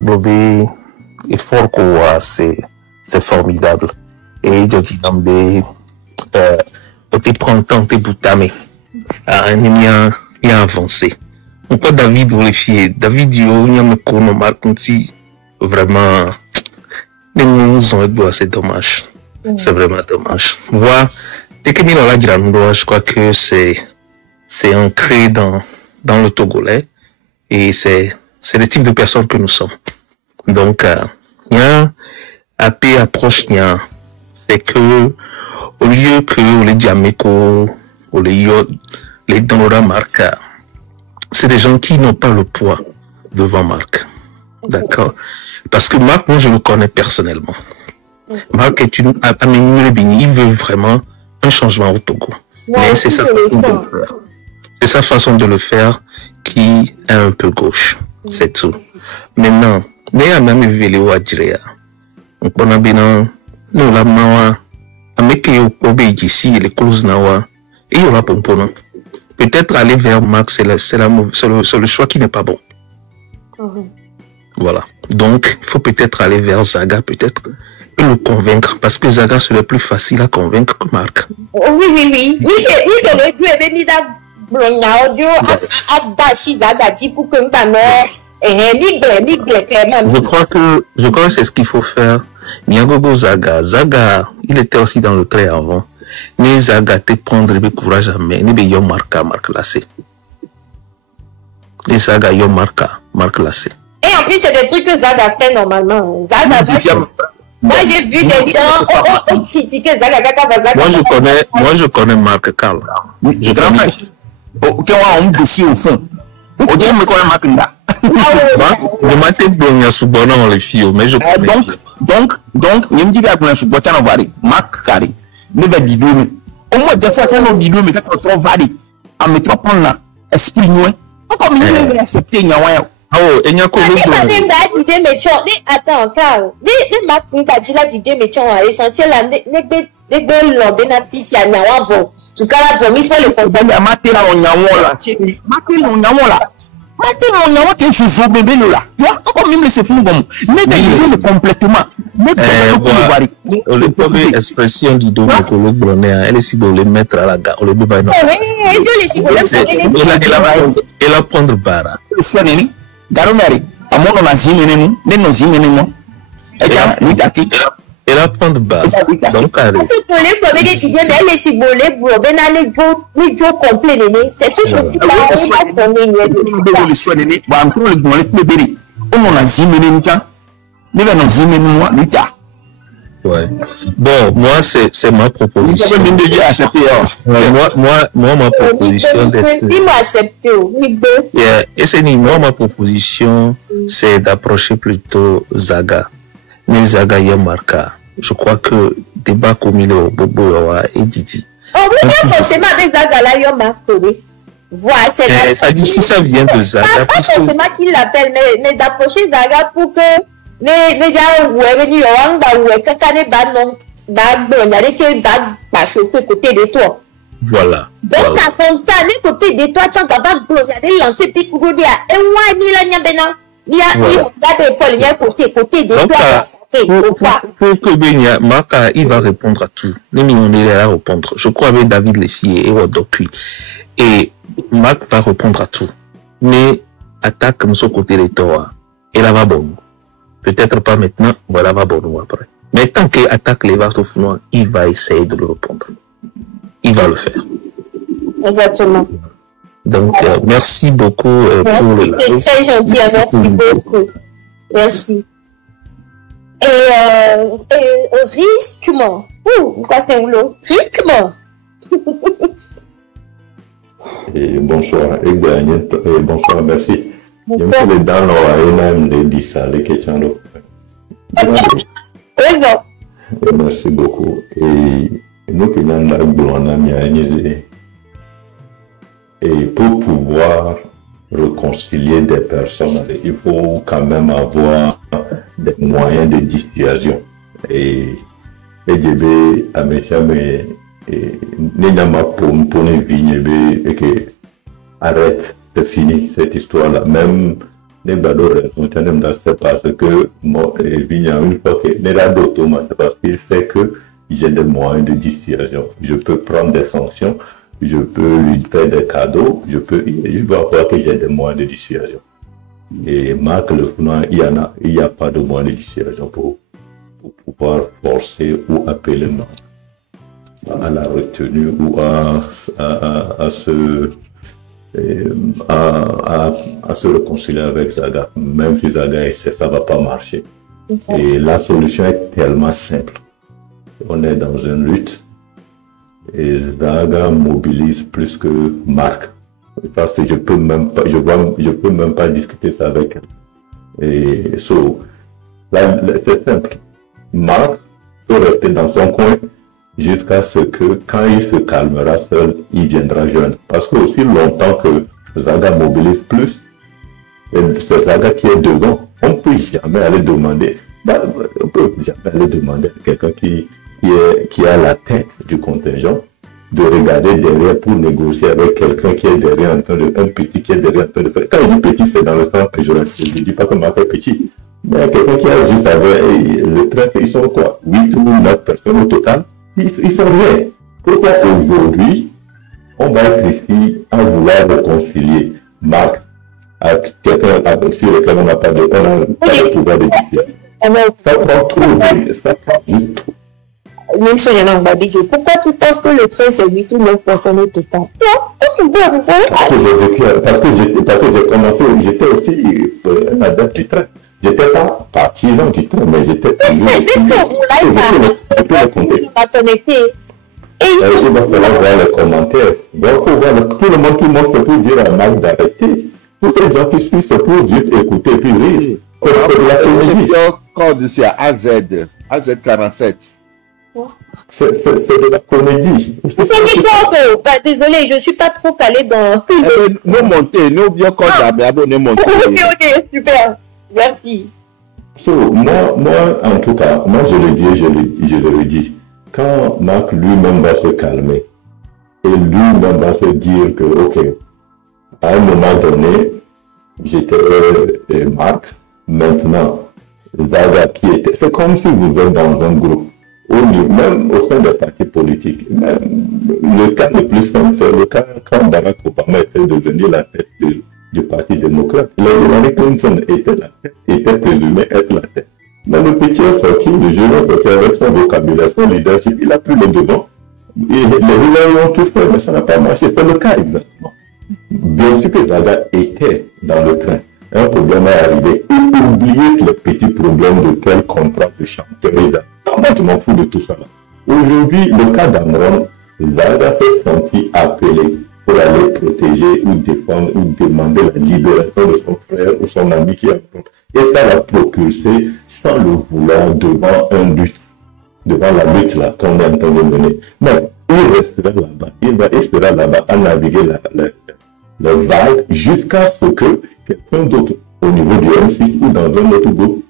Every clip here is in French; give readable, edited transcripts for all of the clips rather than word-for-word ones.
Globé et fort quoi, c'est formidable. Et je dis d'emblée, on te prend temps, te boutame, il a avancé. On peut David vous les fier, David yo, il y a me kono marquanti, vraiment, les nous ont aidé, c'est dommage. C'est vraiment dommage. Voilà. Dès que Milo l'a je crois que c'est ancré dans le Togolais et c'est le type de personnes que nous sommes. Donc, il y a un peu approche, c'est que au lieu que les Djaméco, ou les Donora Marc, c'est des gens qui n'ont pas le poids devant Marc. D'accord? Parce que Marc, moi, je le connais personnellement. Marc est il veut vraiment un changement au Togo. Mais c'est sa façon de le faire. C'est sa façon de le faire qui est un peu gauche. C'est tout. Maintenant, mais à même vidéo à dire, on a bien, nous la mawa, avec ici, les causes nawa, et il y aura pompon. Peut-être aller vers Max, c'est le choix qui n'est pas bon. Voilà. Donc, il faut peut-être aller vers Zaga, peut-être, et le convaincre, parce que Zaga, c'est le plus facile à convaincre que Marc. Oui. Je crois que c'est ce qu'il faut faire. Niagogo Zaga. Zaga, il était aussi dans le trait avant. Mais Zaga te prendre le courage à main. Ni be yo marca, marque lassé. Et Zaga yo marca, marque lassé. Et en plus, c'est des trucs que Zaga fait normalement. Zaga, moi j'ai vu des gens critiquer Zaga. Moi je connais Marc Carl. Je connais. Ok, on me dossier au fond. On dit me connaît Marc Nda. Je m'attends bien à Soubona les filles, mais je connais. Donc, je me dis bien que je suis bon, on va aller. Marc Carré. Ne va dire au moins des fois, on dit mais quand on trouve valide, en mettant prendre là, esprit nous. Encore mieux, on va accepter une oh, et n'y a quoi attends, Carl. Les Marc Nda dit la d'idée, mais tu as essentiel là, ne l'obénatif, il y a un avant. Tu cas là, vomi, il faut le comprendre. Maté là, on y a là. Maté là, on y a là. Maté là, on y a quelque chose au bébé là. Encore même laisser finir comme. Mais le complètement. Mais le premier expression du dos que le bonnet, elle est si bon le mettre à la gare, le bébé non. Elle a prendre bara. Le soigner, Garomari, à mon nazimenu, nos zimenus. Et là, nous t'acquittons. Elle a prendre bas. Donc, parce que les premiers étudiants, elle est si bon, les jo complet, c'est tout ce qui va le soin de encore le bon, les bébés. On a zimé, nous allons zimé, moi, l'État. Ouais. Bon, moi, c'est ma proposition. Moi, ma proposition, et c'est moi, ma proposition, c'est d'approcher plutôt Zaga. Mais Zaga Yamarka. Je crois que débat comme il est au Bobo et Didi. Oh oui, forcément avec Zaga là, Yamarka. Voilà, c'est ça dit si ça vient de Zaga. Pas forcément qu'il l'appelle, mais d'approcher Zaga pour que les gens venus au Rwanda, quelqu'un bat non, il y a des qui bat chauffer côté de toi. Voilà. Donc, comme ça, les côtés de toi, tu vas regarder lancer tes coups de et moi, ni la niabena. Il y a des folles, il y a côté de toi. Pour que Marc, il va répondre à tout. Les millions à répondre. Je crois avec David les filles et Wadokuy. Et Marc va répondre à tout. Mais attaque comme son côté de toi. Et là va bon. Peut-être pas maintenant, voilà va bon après. Mais tant qu'il attaque les vases au fond, il va essayer de le répondre. Il va le faire. Exactement. Donc, merci beaucoup pour le live. C'est très gentil, merci beaucoup. Merci. Et risquement. Quoi c'est un lot? Risquement. Et bonsoir, et bonsoir, merci. Je me fais dans l'oreille, les 10 ans, les questions. Merci beaucoup. Et nous qui sommes là, et pour pouvoir réconcilier des personnes, il faut quand même avoir des moyens de dissuasion. Et je vais à mes amis, n'ayama pour une vie, et que arrête, c'est fini cette histoire-là. Même ne balo raison c'est parce que moi Vignan une fois que ne la d'automa c'est parce qu'il sait que j'ai des moyens de dissuasion. Je peux prendre des sanctions, je peux lui faire des cadeaux, je dois voir que j'ai des moyens de dissuasion. Et Marc Le Founois, il y a pas de moyens de dissuasion pour pouvoir forcer ou appeler à la retenue ou à se réconcilier avec Zaga, même si Zaga essaie, ça va pas marcher. Et la solution est tellement simple. On est dans une lutte et Zaga mobilise plus que Marc. Parce que je peux même pas discuter ça avec elle. Et là, c'est simple. Marc peut rester dans son coin jusqu'à ce que, quand il se calmera seul, il viendra jeune. Parce que aussi longtemps que Zaga mobilise plus, c'est Zaga qui est devant. On ne peut jamais aller demander, à quelqu'un qui a la tête du contingent de regarder derrière pour négocier avec quelqu'un qui est derrière un petit qui est derrière en train de faire. Quand il dit petit, c'est dans le sens péjoratif. Je ne dis pas que Marc est petit. Mais quelqu'un qui a juste avec le train, ils sont quoi? 8 ou 9 personnes au total. Ils sont rien. Pourquoi aujourd'hui, on va être ici à vouloir réconcilier Marc avec quelqu'un sur lequel on n'a pas de pouvoir de discuter? Ça prend trop de temps. Pourquoi tu penses que le train c'est 8 ou 9 personnes au total? Parce que j'ai commencé, j'étais aussi un adepte du train. J'étais pas partisan du train, mais j'étais connecté. Et il va falloir voir les commentaires. Donc, tout le monde peut plus dire à Marc d'arrêter. Tous les gens qui suivent, c'est pour juste écouter et puis rire. C'est AZ47. C'est de la comédie. Désolé, je ne suis pas trop calée dans... Nous montez, nous bien quand nous montez. Ok, super. Merci. Moi, en tout cas, moi je le dis, je le redis. Quand Marc lui-même va se calmer et lui-même va se dire que, ok, à un moment donné, j'étais Marc, maintenant, Zaga qui était... C'est comme si vous êtes dans un groupe. Même au sein des partis politiques, même le cas le plus simple, c'est le cas quand Barack Obama était devenu la tête du Parti démocrate. Hillary Clinton était présumé être la tête. Mais le petit est sorti, le jeune est sorti avec son vocabulaire, son leadership, il a pris le devant. Et les Hillary ont tout fait, mais ça n'a pas marché. C'est le cas exactement. Bien sûr que Zaga était dans le train. Un problème est arrivé. Et oubliez les petits problèmes de quel contrat de chanteur. Moi, je m'en fous de tout ça. Aujourd'hui, le cas d'Amron, Zaga s'est senti appelé pour aller protéger ou défendre ou demander la libération de son frère ou son ami qui est mort. Et ça l'a propulsé sans le vouloir devant la lutte là qu'on est en train de mener. Mais il restera là-bas, il sera là-bas à naviguer la vague jusqu'à ce que quelqu'un d'autre au niveau du M6 ou dans un autre groupe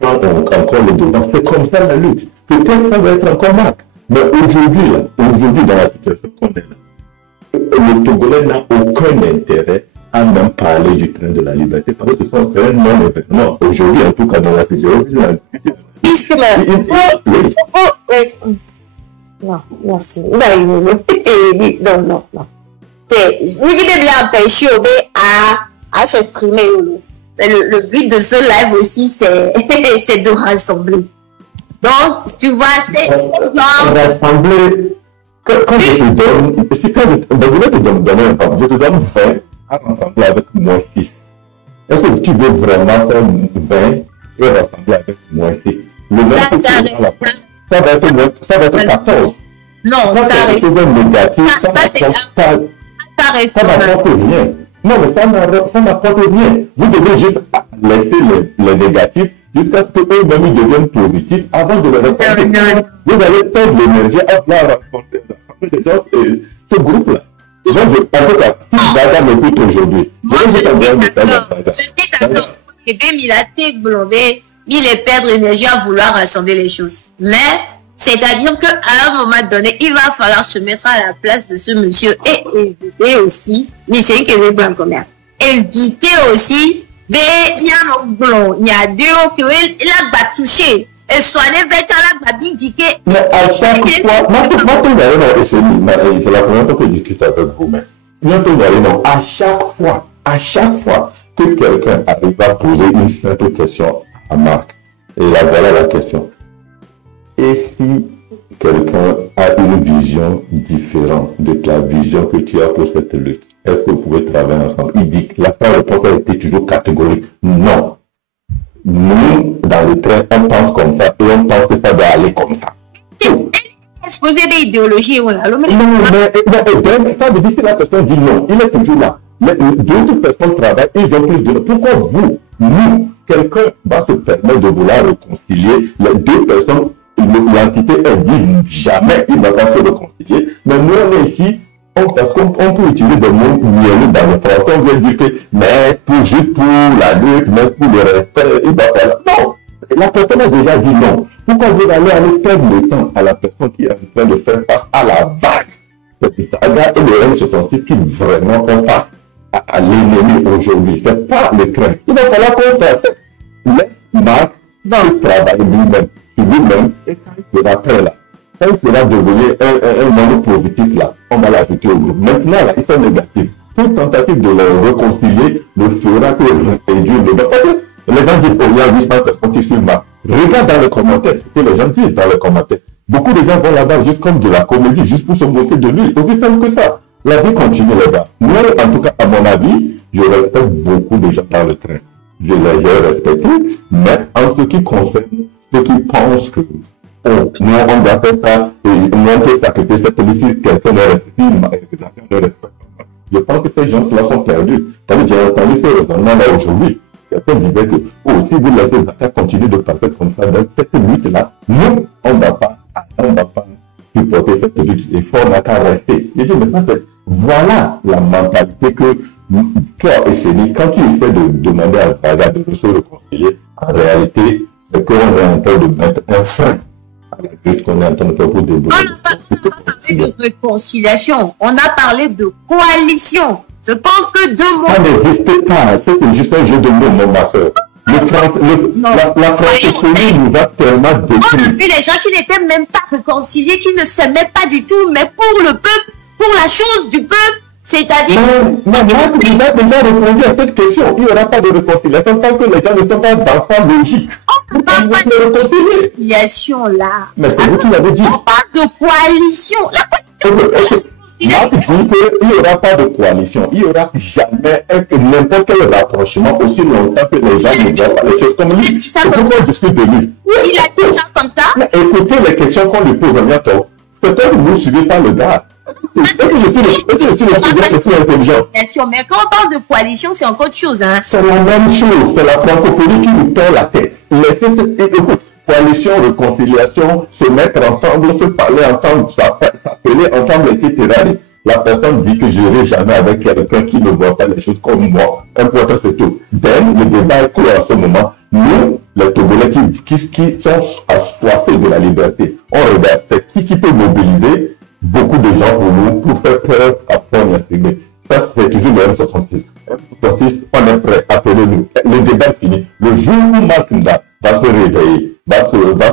prend encore le devant. C'est comme ça la lutte. Peut-être ça va être encore Marc. Mais aujourd'hui, dans la situation qu'on est là, le Togolais n'a aucun intérêt à même parler du train de la liberté parce que c'est un non-événement. Aujourd'hui, en tout cas, dans la situation. Non, merci. Non. Vous devez bien empêcher à s'exprimer. Le but de ce live aussi, c'est de rassembler. Donc, tu vois, c'est... Rassembler... Quand je te donne... Je vais te donner un exemple. Je te donne 20 à rassembler avec moins 6. Est-ce que tu veux vraiment faire 20 et rassembler avec moins 6? Le 20 ça va être 14. Non, ça n'apporte rien. Non, mais ça n'apporte rien. Vous devez juste laisser les négatifs jusqu'à ce qu'eux-mêmes deviennent positifs avant de les rassembler. Vous allez perdre l'énergie à vouloir rassembler ce groupe-là. Donc, en tout cas, si Zaga m'écoute aujourd'hui, je suis d'accord. Je vais il est perdre l'énergie à vouloir rassembler les choses. Mais, c'est-à-dire qu'à un moment donné, il va falloir se mettre à la place de ce monsieur et éviter aussi, mais c'est une question de commun. Éviter aussi Mais il y a un blanc, il y a deux qui il a touché. Et soit les vêtements là, va indiquer. Mais à chaque fois, c'est la première fois que je discute avec vous, mais à chaque fois que quelqu'un arrive à poser une simple question à Marc, et là voilà la question. Et si quelqu'un a une vision différente de la vision que tu as pour cette lutte, est-ce que vous pouvez travailler ensemble? Il dit que la réponse a été toujours catégorique. Non. Nous, dans le train, on pense comme ça et on pense que ça doit aller comme ça. Exposer des idéologies, oui. Non, mais ça veut dire que la personne dit non. Il est toujours là. Mais d'autres personnes travaillent, ils ont plus de... Pourquoi vous, nous, quelqu'un va se permettre de vouloir réconcilier les deux personnes? L'entité, elle dit jamais il va pas se réconcilier. Mais nous, on est ici, parce qu'on peut utiliser des mots mielleux dans le français. On vient dire que, mais juste pour la lutte, mais pour le respect, il va faire. Non! La personne a déjà dit non. Pourquoi vous allez perdre le temps à la personne qui est en train de faire face à la vague? Cette saga et le règne se sentir qui vraiment on passe à l'ennemi aujourd'hui. C'est pas le train. Il va falloir qu'on fasse. Mais Marc va travailler lui-même. Lui-même, et quand il sera prêt là, quand il sera devenu un membre positif là, on va l'ajouter au groupe. Maintenant là, ils sont négatifs. Toute tentative de le réconcilier ne fera que réduire le groupe. Les gens disent, oh, il y a 800 personnes qui suivent Marc. Regarde dans les commentaires ce que les gens disent dans les commentaires. Beaucoup de gens vont là-bas juste comme de la comédie, juste pour se moquer de lui. Aussi simple que ça. La vie continue, les gars. Moi, en tout cas, à mon avis, je respecte beaucoup de gens dans le train. Je les ai respectés, mais en ce qui concerne ceux qui pensent que oh, nous, on doit faire ça et on peut sacrifier cette politique, quelqu'un ne respecte. Je pense que ces gens-là sont perdus. J'ai entendu ce raisonnement-là aujourd'hui. Quelqu'un disait que oh, si vous laissez Bata continuer de passer comme ça dans cette lutte-là, nous, on ne va pas supporter cette lutte. Il faut qu'à rester. Je dis, mais ça, c'est voilà la mentalité que toi et Céline, quand tu essaies de demander à Zaga de se réconcilier, en réalité, c'est qu'on est en train de mettre un frein à la lutte qu'on est en train de faire pour développer. On n'a pas parlé de réconciliation, on a parlé de coalition. Je pense que deux mots. Ça n'existe pas, c'est juste un jeu de mots, mon ma soeur. La francophonie nous a tellement détruit. On a vu les gens qui n'étaient même pas réconciliés, qui ne s'aimaient pas du tout, mais pour le peuple, pour la chose du peuple, c'est-à-dire... Mais Marc vous a déjà répondu à cette question. Il n'y aura pas de réconciliation tant que les gens ne sont pas d'enfants logiques. On ne parle pas de réconciliation là. Mais c'est vous qui l'avez dit. On parle de coalition. La coalition. Marc dit qu'il n'y aura pas de coalition. Il n'y aura jamais n'importe quel rapprochement aussi longtemps que les gens ne voient pas les choses comme lui. C'est pourquoi je suis de lui. Il a dit ça comme ça. Mais écoutez les questions qu'on lui pose bientôt. Peut-être que vous ne suivez pas le gars. Est-ce que je suis le plus intelligent? Bien sûr, mais quand on parle de coalition, c'est encore autre chose. Hein. C'est la même chose. C'est la francophonie qui nous tord la tête. Écoute, coalition, réconciliation, se mettre ensemble, se parler ensemble, s'appeler ensemble, etc. La personne dit que je n'irai jamais avec quelqu'un qui ne voit pas les choses comme moi. Important, c'est tout. Donc, le débat est court en ce moment. Nous, les Togolais qui sont assoiffés de la liberté, on regarde qui peut mobiliser beaucoup de gens pour nous, pour faire peur à Paul Yassigé. Ça, c'est toujours le M66. M66, on est prêt, appelez-nous. Le débat est fini. Le jour où Marc Nda va se réveiller, va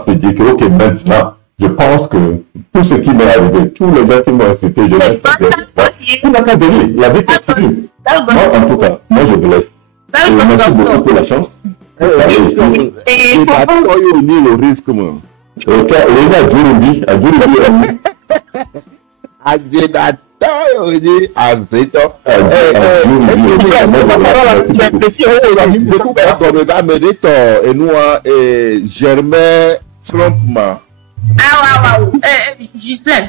se dire que, ok, maintenant, je pense que tout ce qui m'est arrivé, tous les gens qui m'ont insulté, je vais faire pour l'académie, la vie continue. Moi, en tout cas, moi, je vous laisse. Merci beaucoup pour la chance. Et pourquoi il y a le risque, moi? Germain Trump. Ah, Justin.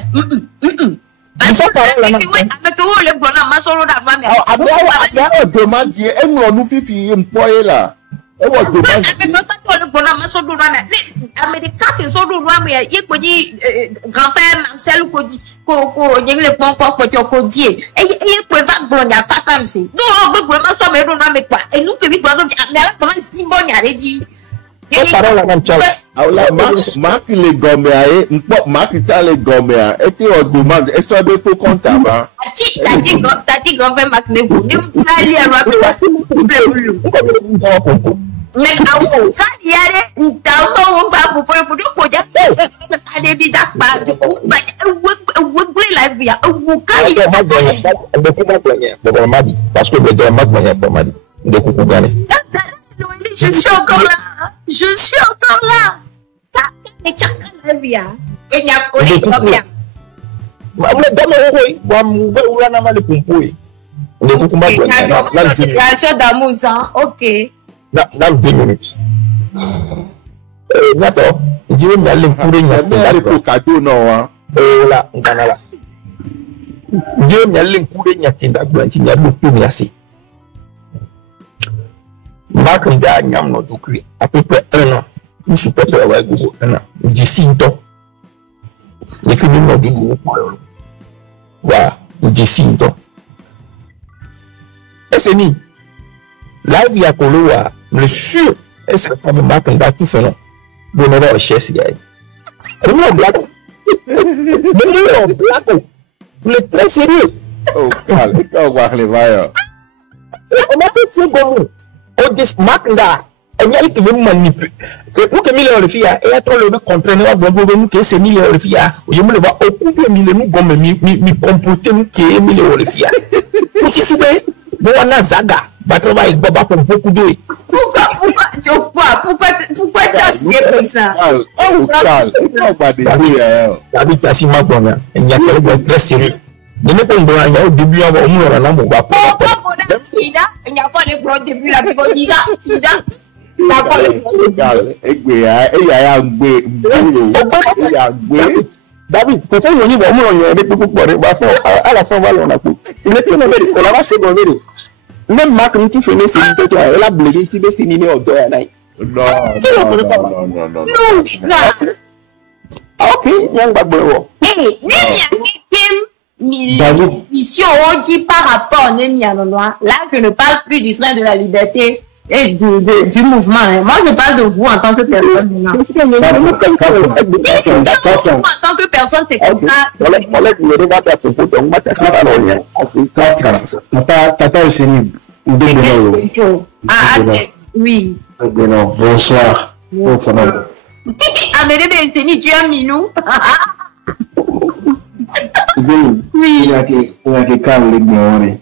parole la même chose. Alors, Marc les gomméaïs, Marc les gomméaïs, et tu demande, est-ce que tu faut compter avant? T'as dit grand-père Marc mais vous, tu vas lire mais quand il y a des tampons pas pour le dire des bidas pas la vie parce que le Mac m'a dit de coucou gagner. Je suis encore là. Je suis encore là. Et tu as la vie. Et il y a pas bien. D'amour, ça. Ok. Dans 2 minutes. D'accord. Je vais aller pour le cadeau, non. Là, on va là. Je vais aller pour les Yakinda Blanchi, Yabou Yassi. Marc Nda Nyam no Dukui, à peu près 1 an. Nous sommes pas à Google 1 an. J'ai 6 ans. Et que nous n'avons pas dit voilà, j'ai 6 ans. Et c'est ni. La vie à Koloa, le sûr, et c'est comme Marc Nda tout fait non. Vous n'avez pas cher si gagne. Nous sommes blagues. Nous sommes blagues. Vous êtes très sérieux. Oh, calme, on va aller voir. On a fait ce gommou. On dit Marc Nda. Il y a qui veut manipuler. Nous que 1000 euros filles et attends le comprendre bon bon que c'est 1000 euros filles. Je me le vois au coup de 1000 nous gomme mi comporter nous que 1000 euros filles. Nous se souvient bon on a zaga ba travail baba pour beaucoup d'eux. Pourquoi ça fait comme ça? Oh calme, on va dire. David Tassi Magbona, il y a quelque très sérieux. De ne pas il y a au début on va on là mon va. Il n'y a pas de gros début là parce qu'il a David, faut faire le niveau à la fin, on a tout. Il est on va se donner. Même Marc, nous qui faisons ces vidéos, elle a blé, qui veut signer au doigt. Non. Ok, Yang Bagbo. Mission, on dit par rapport à Némianois. Là, je ne parle plus du train de la liberté et du mouvement. Moi, je parle de vous en tant que personne. En tant que personne, c'est comme ça. Papa Osseni, oui. Bonsoir. Amédée Osseni, tu es un minou. Oui. Il y a que quand les glorieux.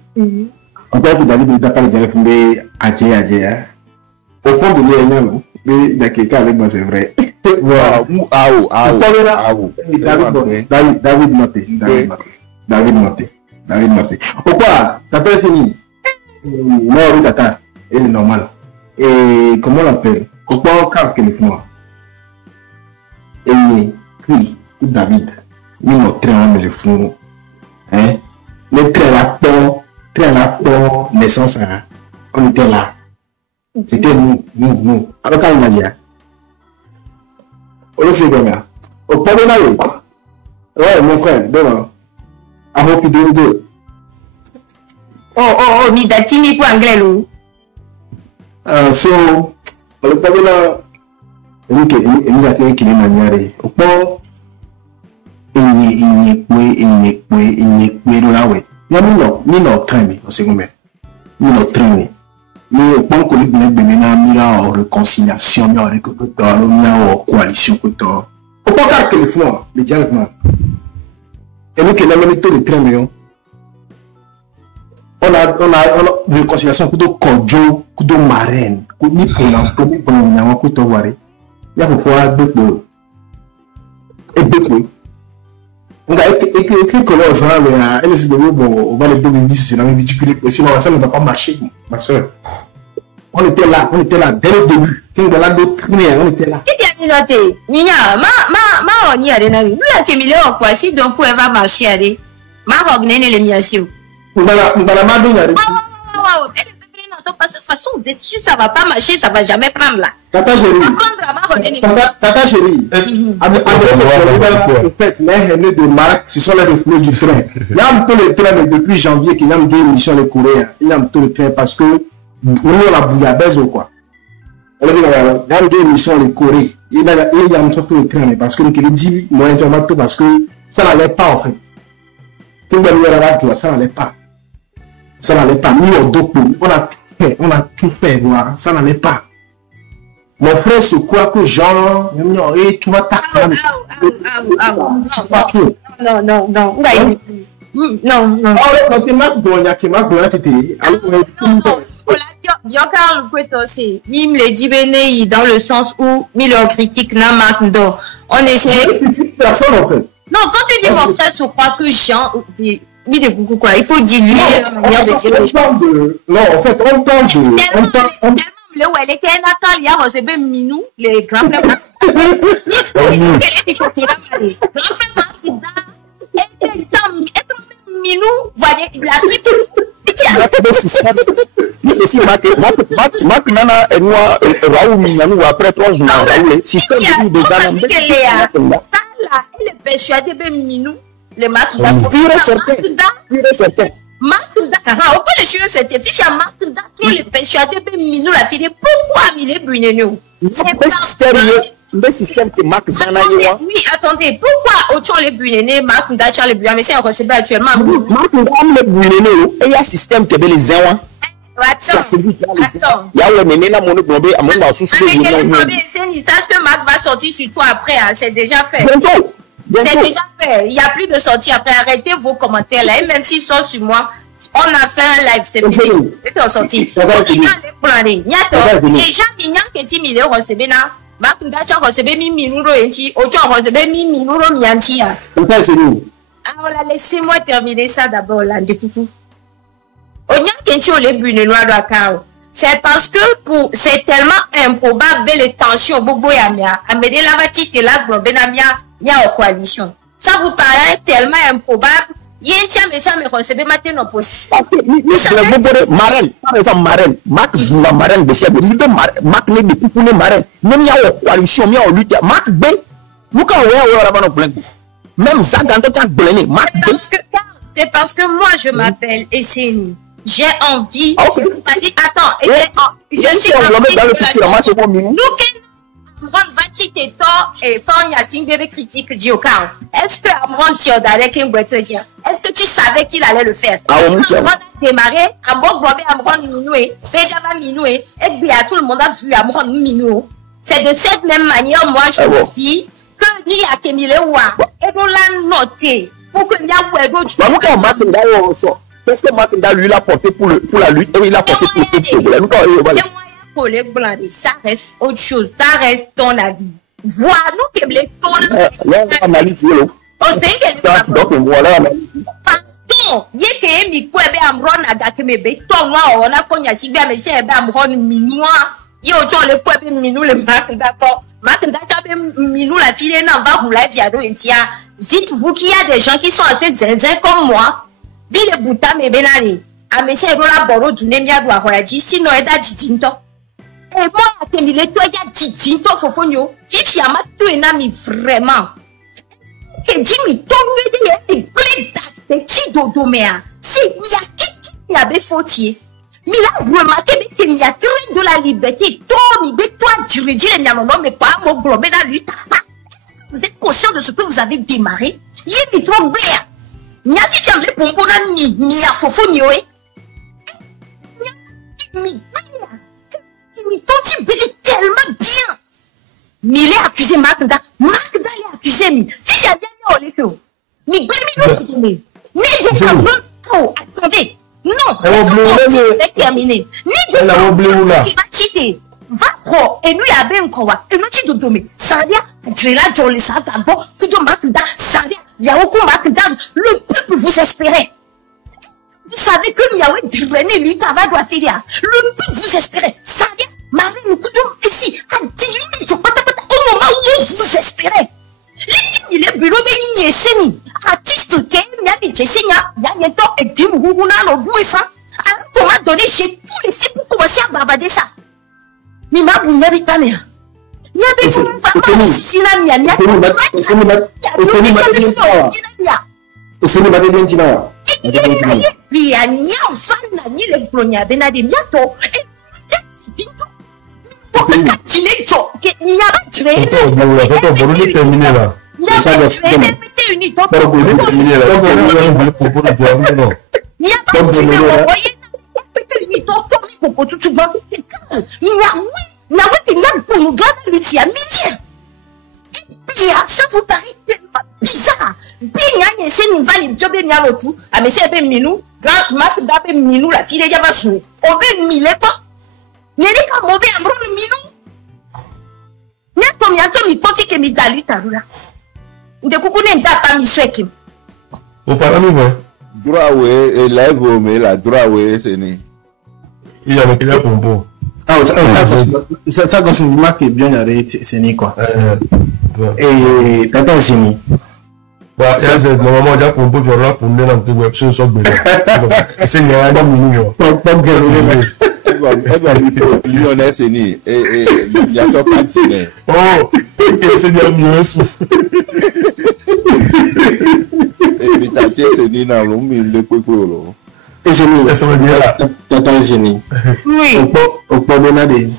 Encore que David n'a pas déjà fait Adjé. Au fond de l'Union, il y a que quand les glorieux, c'est vrai. David noté. Pourquoi Tata Seni, mort Tata, est normal. Et comment on l'appelle? Pourquoi quand il faut et oui, David. Nous montrons le fond. Hein? Le très rapport, naissance, hein? On était là. C'était nous. Alors quand on a dit, on le sait comme ça. Au pas de là, ouais, mon frère, demain. I hope you do good. Oh, mi datini pour anglais, l'eau. So, le pas de là, il y a quelqu'un qui est maniéré. Au pas, il n'y a pas ni notre train, au second mai. Ni notre train. Il y a un bon collègue de la réconciliation, la coalition. Au pas qu'à téléphone, le dialogue. Et nous qui avons mis tous les trains, on a une réconciliation pour Kodjo, pour marraine, pour ni pour l'entreprise, pour l'environnement, pour tout voir. Il y a pour pouvoir beaucoup. Et beaucoup. On a écrit que l'on s'en va, elle est bon, on va les 2010, c'est la même vidéo, sinon ça ne va pas marcher, ma soeur. On était là dès le début. Quand on a d'autres, on était là. Qu'est-ce qu'il y a noté? Nina, on y a des navis. Nous, la Kémilé, on quoi, si donc, elle va marcher, allez. Ma rognée, l'élimination. On va la madonna. Parce que de toute façon, vous êtes sûr, ça va pas marcher, ça va jamais prendre là. Tata chérie. En fait, les haineux de Marc, ce sont les reflets du train. Il y a un peu le train, mais depuis janvier, qu'il y a des émissions de Corée. Il y a un peu le train parce que nous, on a bouillabaisse ou quoi. dans deux émissions, les Corées, il y a un truc de train, parce que le dit, moi, parce que ça n'allait pas, en fait. Ça n'allait pas. Ça n'allait pas. Ni au dos, on a tout fait, voir. Ça n'allait pas. Mon frère se croit que genre, tu vas t'attendre. Non. Biocarl Kweto aussi, mime les dibénéi dans le sens où mille critique n'a marqué. On essaie. Personne en fait. Non, quand tu dis mon frère se croit que Jean, il faut diluer la manière de dire les choses. Non, en fait, on parle de. Le où elle est Natal, il y a recevez Minou, les grands frères. Minou, voyez, la type. Si Marc Nana et moi, Raoul Mignano, après 3 jours, système de des années. Elle est persuadée de Minou, les Marc Nana. Certain. Marc Nana, on peut le suivre cette fille, Marc Nana, trop les persuadés de Minou, la fille, pourquoi il est Brunéno? Le système que Marc Nana. Oui, attendez, pourquoi autant les Brunéné, Marc Nana, les Brunéné, mais c'est un receveur actuellement. Marc Nana, les Brunéné, et il y a un système qui est les zéros. Attends. Il y a un néné là, mon blondé, à mon bas, sous c'est un message que Marc va sortir sur toi après, c'est déjà fait. C'est déjà fait. Il n'y a plus de sortie après. Arrêtez vos commentaires là. Et même s'ils sont sur moi, on a fait un live. C'est fini. C'est sorti. Les gens mignons qui sont mis au recevena. Marc Ndacha recevait minuro enti. Ocho recevait minuro mianti. Alors laissez-moi terminer ça d'abord là. De coucou. C'est parce que c'est tellement improbable les tensions bobo yamia amede la batite la globenamia nya en coalition. Ça vous paraît tellement improbable. Yentia mais ça me recevait matin non possible. Parce que le bobo marraine, par exemple marraine, Marc joue la marraine de chef, Marc ne de couper marraine. Même ya en coalition, ya en lutte, Marc B. Nous quand on va nous plaindre. Même ça dans le temps blêné, Marc B. C'est parce que moi je m'appelle Esseni. J'ai envie. Okay. Attends, je suis englobé dans le futur. Moi, c'est bon, Minou. Amron va-t-il et Fanya Singbe critique Diokan. Est-ce que Amron s'y ordonnait qu'il te dire? Est-ce que tu savais qu'il allait le faire? Amron a démarré, Amron Minoué, Benjamin Minoué, et bien tout le monde a vu Amron Minou. C'est de cette même manière, moi, je me dis que ni à Kemilewa, et nous l'avons noté pour que nous ayons d'autres. Qu'est-ce que Marc Nda lui l'a porté pour la lutte et il l'a porté pour le ça reste autre chose, ça reste ton avis. Voilà, nous qui les ton avis. Donc voilà. Pardon, il y a que mi kwebe amron agakemebe ton noir on a konya sibia mais c'est amron minois. Yo tu le kwebe minou le Marc d'accord. Marc Nda minou la fille n'en va rouler via do intia. Dites-vous qu'il y a des gens qui sont assez zinzin comme moi. Bile buta me benani. Amese rola boro du nemia do ahoyaji sino eda ditinto. Et moi que mi le to ya ditinto fofonyo. Fifi ama to enami vraiment. Et Jimmy tombe de mi pleda de chi dodo mea. C'est mi a kiki mi abe fautier. Mi la remarqué que mi a tiré de la liberté. Toi mi be toi dirige les mianon mais pas mon globé dans lui tapa. Vous êtes conscient de ce que vous avez démarré? Il est mi trop blé. Nya fi fiam le pompona mi a fofo ni oe. Mi tonti belle tellement bien. Mi l'a accusé Marc Nda l'a accusé mi. Si j'ai bien olé que mi l'autre donné. Ni de oh attendez. Non. C'est terminé. Ni de qui va cheater. Va pro et nous y a bien quoi. Et nous tu dodo mi. Ça dia drela joli ça d'abord tout de Marc Nda ça dia. Le peuple vous espérait. Vous savez que Yahweh drainait lui travail doit faire. Le peuple vous espérait. Ça vient, Marie nous coudons ici. À 10 minutes, au moment où vous espérez. Il est bureau de Yeseni. Artiste qui est mis Jessenia, Yanneto et Kim Runa, no douessa. Alors, on m'a donné chez tous les sites pour commencer à bavarder ça. Mima Bounyabitania. Professeur Chilecho, il y a pas de traîner. C'est ça, ça vous paraît tellement bizarre. C'est une valide job et n'y tout. Ah, mais c'est un peu minou. Grand mat d'appel minou, la fille de Yavassou. On veut mille pas. N'est pas mauvais à mon minou. N'y a combien de temps il pense que mi dalu tarula. De coucou n'est pas mi souhaité. Au Farami, Draway, et live, mais la Draway, c'est né. Il y a le pompo. Ah, ça, quand c'est une marque bien arrêtée, c'est né quoi. Et tata c'est né. Bah, il y a cette normalement, il y a pompo, il y a pour nous, dans le web, c'est un peu. C'est né, il y a un million. Pas de gueule. Lyonnais, c'est né. Et il y a ça pas de né. Oh, c'est bien mieux. Et Vitaché, c'est né dans le monde de Kwekolo. Et c'est nous, tata c'est né. Oui. Au problème de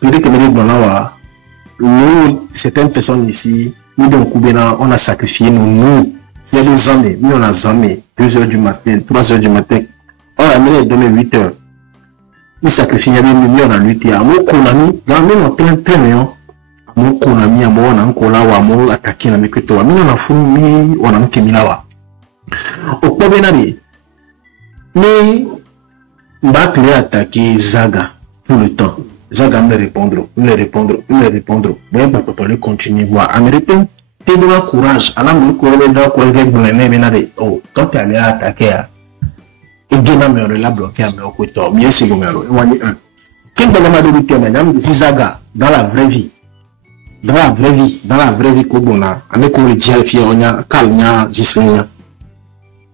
peut-être que nous, certaines personnes ici, nous donc on a sacrifié nous. Il y a des années, nous on a zamé 2h du matin, 3h du matin. On a amené demain 8h. Nous sacrifions, on a lutté. À mon konami, dans le très bien. À mon konami, à mon ankola, à mon attaqué, à mon keto. À mon afumi, on a un kemilawa. Au problème de mais Mbak lui a attaqué Zaga tout le temps. Zaga me répondre. Mais pas quand on continue. Moi, américain, t'es de courage. Alors, me courage dans quoi il est oh, quand tu allais attaquer, et bien, me l'a bloqué à me côté. Mieux, c'est le numéro. Quel bagage de week-end, c'est Zaga dans la vraie vie. Dans la vraie vie, Kobona, avec on le dit à la fille, on y a Kalnia, Gislenia.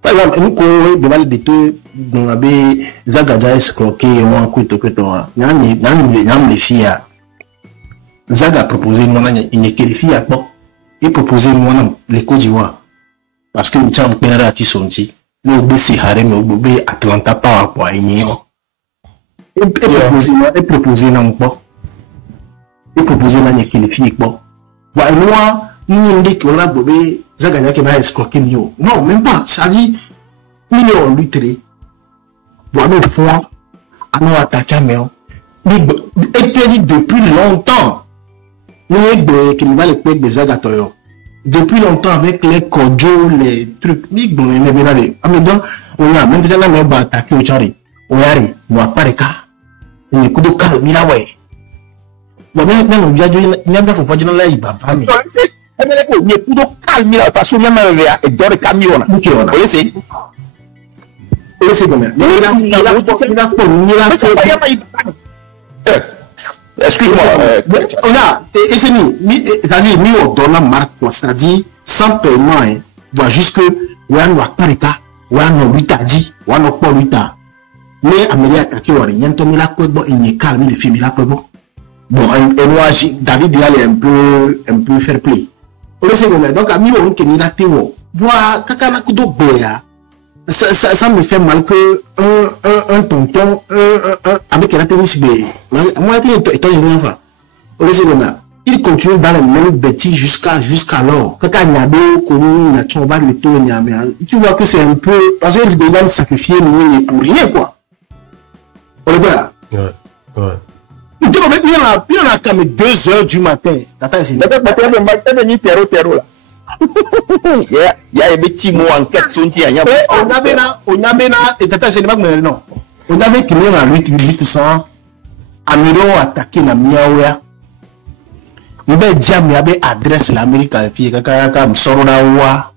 Par exemple, nous courons devant le tout dans la baie Zaga escroqué ou un coup de toa. N'am les filles. Zaga a proposé une filles à pas. Il proposé les Côte d'Ivoire. Parce que nous sommes pénal à Tissonti. Nous baissons Harem, nous baissons Atlanta Power pour Aignan. Et proposé non pas. Et proposé les filles pas. Voilà, moi, nous dit qu'on a bobé. Zaga qui va escroquer mieux. Non, même pas. Ça dit, il est en lutte. Voilà, une fois, à nous attaquer, mais et puis depuis longtemps, nous avons qui va les pecs des Zaga Toyo. Depuis longtemps, avec les cordiaux, les trucs, mais bon, on est bien allé. Ah, mais donc, on a même déjà là, on va attaquer au Tchari. On arrive, nous a pas de cas. Il y a coup de calme, il a ouais. Bon, maintenant, on vient de, il y a bien, faut voir là, il va pas, mais. Il est plutôt calme parce que même il dort le camion. Vous c'est excuse-moi. On a, et c'est nous, c'est-à-dire, nous on donne la marque, c'est-à-dire, sans paiement, jusque, on a Parika, on a Luitadi, on a pas Luita. Mais Amélie a attaqué, on a rien, il a quoi, il est calme, il est film, il a quoi, bon, et moi, David, il est un peu fair play. Donc, à mi-on qui n'a pas voilà, kakana kudo béa. Ça me fait mal que un tonton, avec la tennis bé. Moi, il continue dans le même bêtise jusqu'alors. Kakanyado, Konou, Nachova, le tour, tu vois que c'est un peu, parce que les gens sacrifier nous pour rien, quoi. On est là. Ouais. Il y en a comme 2h du matin. Attends, c'est terreau là. Il y a des petits mots en quête sont on avait là, et tata, c'est non. On avait qu'il y a 800 Amiro attaqué la Miaouya. Il y a des avait adresse l'Amérique à la fille, comme Soronawa.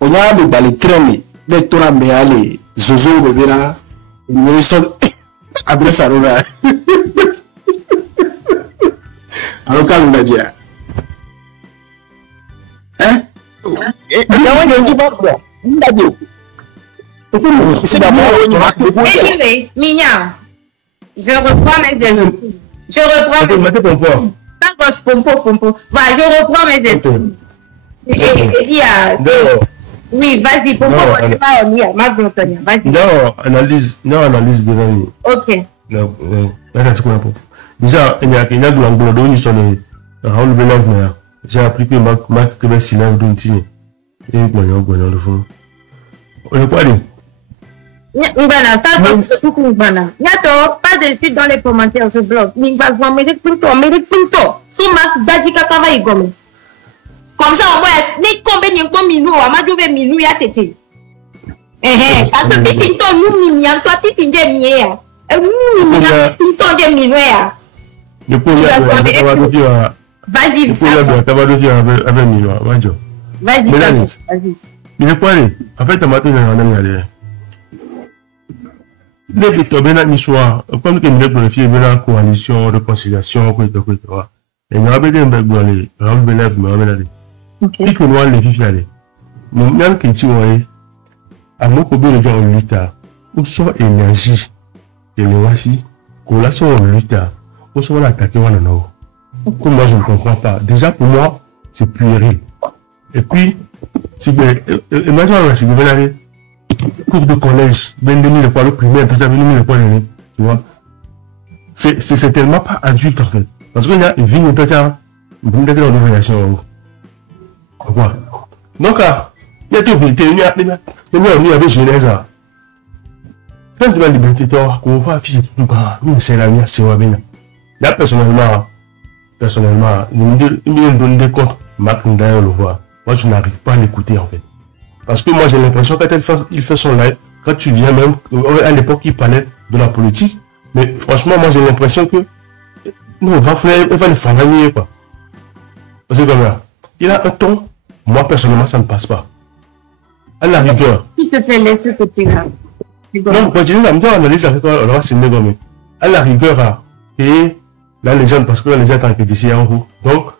On a des balles traînées, les tours à les Zozo, bébé là. Il y a une adresse à Rona. Alors, quand on a dit, hein? C'est d'abord anyway, Mignon, je reprends mes excuses. Je reprends mes pompo. Voilà, je reprends mes excuses. Il y a. Oui, vas-y, pompo, on n'est pas en IA. Vas-y. Non, analyse devant nous. Ok. Non, Déjà, il y a de l'anglais, ils sont les Raoul Belève, mais j'ai appris que Marc Québec Sinan Dunti et Gagnon le fond. On est quoi dit? Mbana, ça tout Mbana. Yato, pas de suite dans les commentaires ce blog. Mingba, mérite plutôt. Sous Marc Dadika Kava Igome. Comme ça, au moins, ni combien de minutes, à ma double minute, ya tété. Parce que si tu nous n'y a pas si tu n'es mieux. Nous n'y a pas de minutes. Le premier, vas-y, vas-y. Il est quoi, en fait, matin, on a allé. Les victoires, bien l'histoire, comme que nous avons fait une coalition de conciliation, quoi, et nous avons bien les Raoul Belève, mais on a allé. Et que nous avons les filles aller. Nous avons qui à mon combien de gens en lutte, où sont énergie, et les voici, qu'on l'a sur en lutte, où sont attaqués, on en a. Comme moi, je ne comprends pas. Déjà, pour moi, c'est puéril. Et puis, imagine, si vous venez cours de collège, ben demi le poids le primaire, tu vois. C'est tellement pas adulte, en fait. Parce qu'il y a une vie, une relation. Pourquoi? Donc, il y a tout, il y a jeunesse. Quand tu vas liberté, tu vas afficher tout, c'est la vie, c'est bien. Là, personnellement, il me donne des comptes, Marc Ndayo le voit. Moi, je n'arrive pas à l'écouter, en fait. Parce que moi, j'ai l'impression que quand il fait son live, quand tu viens même, à l'époque, il parlait de la politique. Mais franchement, moi, j'ai l'impression que, non, il va le faire quoi. Parce que comme là, il a un ton, moi, personnellement, ça ne passe pas. À la rigueur. S'il te plaît, laisse le côté là. Non, continue la même analyse avec on va signer comme à la rigueur, et la légende, parce que la légende est en ici en haut. Donc,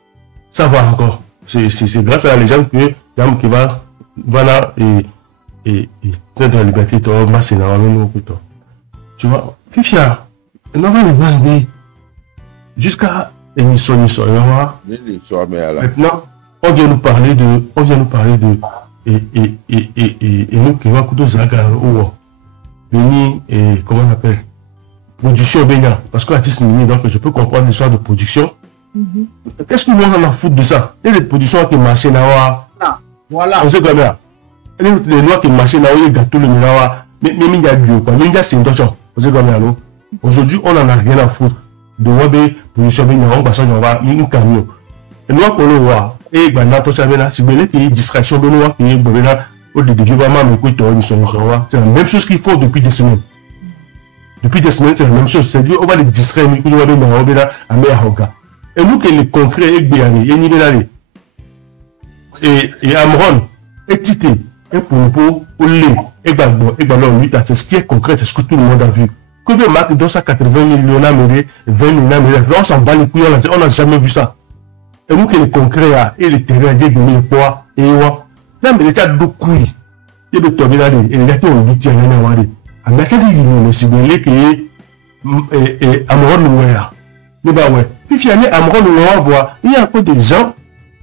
ça va encore. C'est grâce à la légende que Yam qui va, voilà, et prendre la liberté, tu vas masser dans le couteau. Tu vois, Fifia, on va les demander jusqu'à Nisson, maintenant, on vient nous parler de, et nous qui va couteau Zaga, ou Béni, et comment on appelle, production Bénin, parce que l'artiste Nini, donc je peux comprendre l'histoire de production. Qu'est-ce que nous on a foutre de ça? Il y a des productions qui marchent là, voilà. On sait comme ça. Les lois qui marchent là, il y a gâteau le mirawa, mais il y a du quoi, mais il y a c'est une torture. On sait comme ça, non? Aujourd'hui, on en a rien à foutre. De Wabé, production Bénin, on va s'en va, nous camion. Et nous, on le voit. Et ben, là, c'est une distraction de nous, et ben, c'est la même chose qu'ils font depuis des semaines. Depuis des semaines, c'est la même chose. C'est-à-dire, on va les distraire, et nous, que les concrets, et Amron, et Tité, et Pompo, et Lé, et Gbagbo, et Ballon, c'est ce qui est concret, c'est ce que tout le monde a vu. Que le marque 280 millions d'américains, 20 millions d'américains, on s'en bat les couilles, on n'a jamais vu ça. Et nous, que les concrets, et les terrains, et les poids, et là, mais les tas de couilles, et de tomber là, et les gars, on dit, tiens, on va aller. À mettre les lignes, c'est bon, les pays, et Amron, nous, mais bah ouais. Puis finalement, Amron, nous, voit, il y a encore des gens,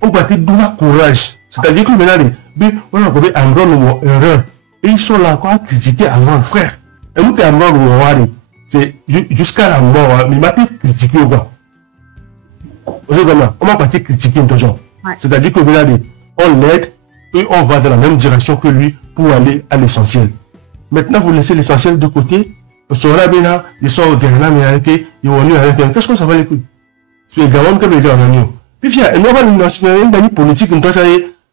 on va te donner courage. C'est-à-dire que maintenant, on a trouvé Amron, nous, erreur. Et ils sont là encore à critiquer Amron, frère. Et nous, Amron, nous, c'est jusqu'à la mort, mais il m'a critiqué ou quoi. On va pas critiquer ton genre. C'est-à-dire que maintenant, on l'aide et on va dans la même direction que lui pour aller à l'essentiel. Maintenant, vous laissez l'essentiel de côté. Sora Bena, ils sont au Ghana, mais ils vont venir avec qu'est-ce que ça va les couilles? C'est également comme les gens en agneau. Puis, il y a une politique, une chose,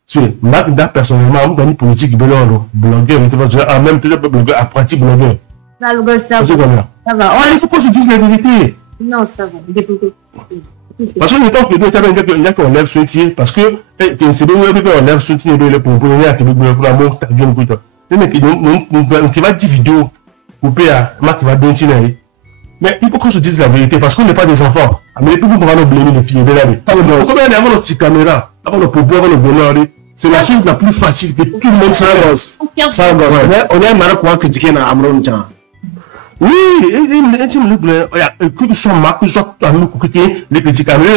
c'est Marc Da personnellement, une politique, blogueur, en même temps, blogueur, apprenti blogueur. Ça va. Il faut qu'on se dise la vérité. Non, ça va. Parce que le temps que nous avons qu'on lève soutien, parce que c'est bien qu'on lève soutien pour venir à Québec pour la mort, t'as bien écouté. Le mec qui va dire vidéo, couper à Marc qui va donner. Mais il faut qu'on se dise la vérité, parce qu'on n'est pas des enfants. Mais les publics vont nous blâmer les filles. Comment on est avant notre petite caméra, avant le pouvoir, avant le bonheur, c'est la chose la plus facile que tout le monde s'arrête. On est un Maroc qui a critiqué dans Amron. Oui, que soit Marc, que soit nous critiquer les petits caméras,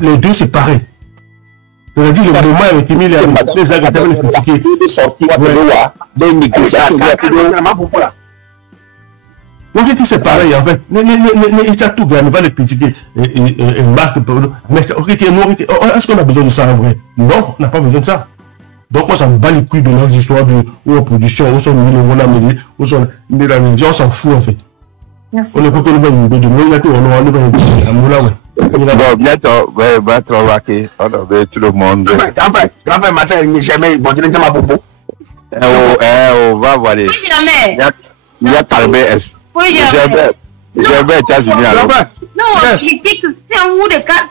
les deux c'est pareil. C'est-à-dire le moment avec Emile et les agresseurs les critiquer. On c'est pareil, en fait. Il a tout gagné, on va les critiquer. Et Marc, mais est-ce qu'on a besoin de ça en vrai? Non, on n'a pas besoin de ça. Donc, on s'en bat les couilles de leurs histoires ou en production, ou son on a mêlé, ou son on s'en fout, en fait. Merci. On ne peut pas nous donner de nous, Bon, bientôt, va être remarqué. On a tout le monde. Grand-père, ma soeur, il n'est jamais bon, tu n'es jamais bon. On va voir les. Jamais. Il y a calmé. Jamais États-Unis alors. Non, on critique, c'est un mot de cas,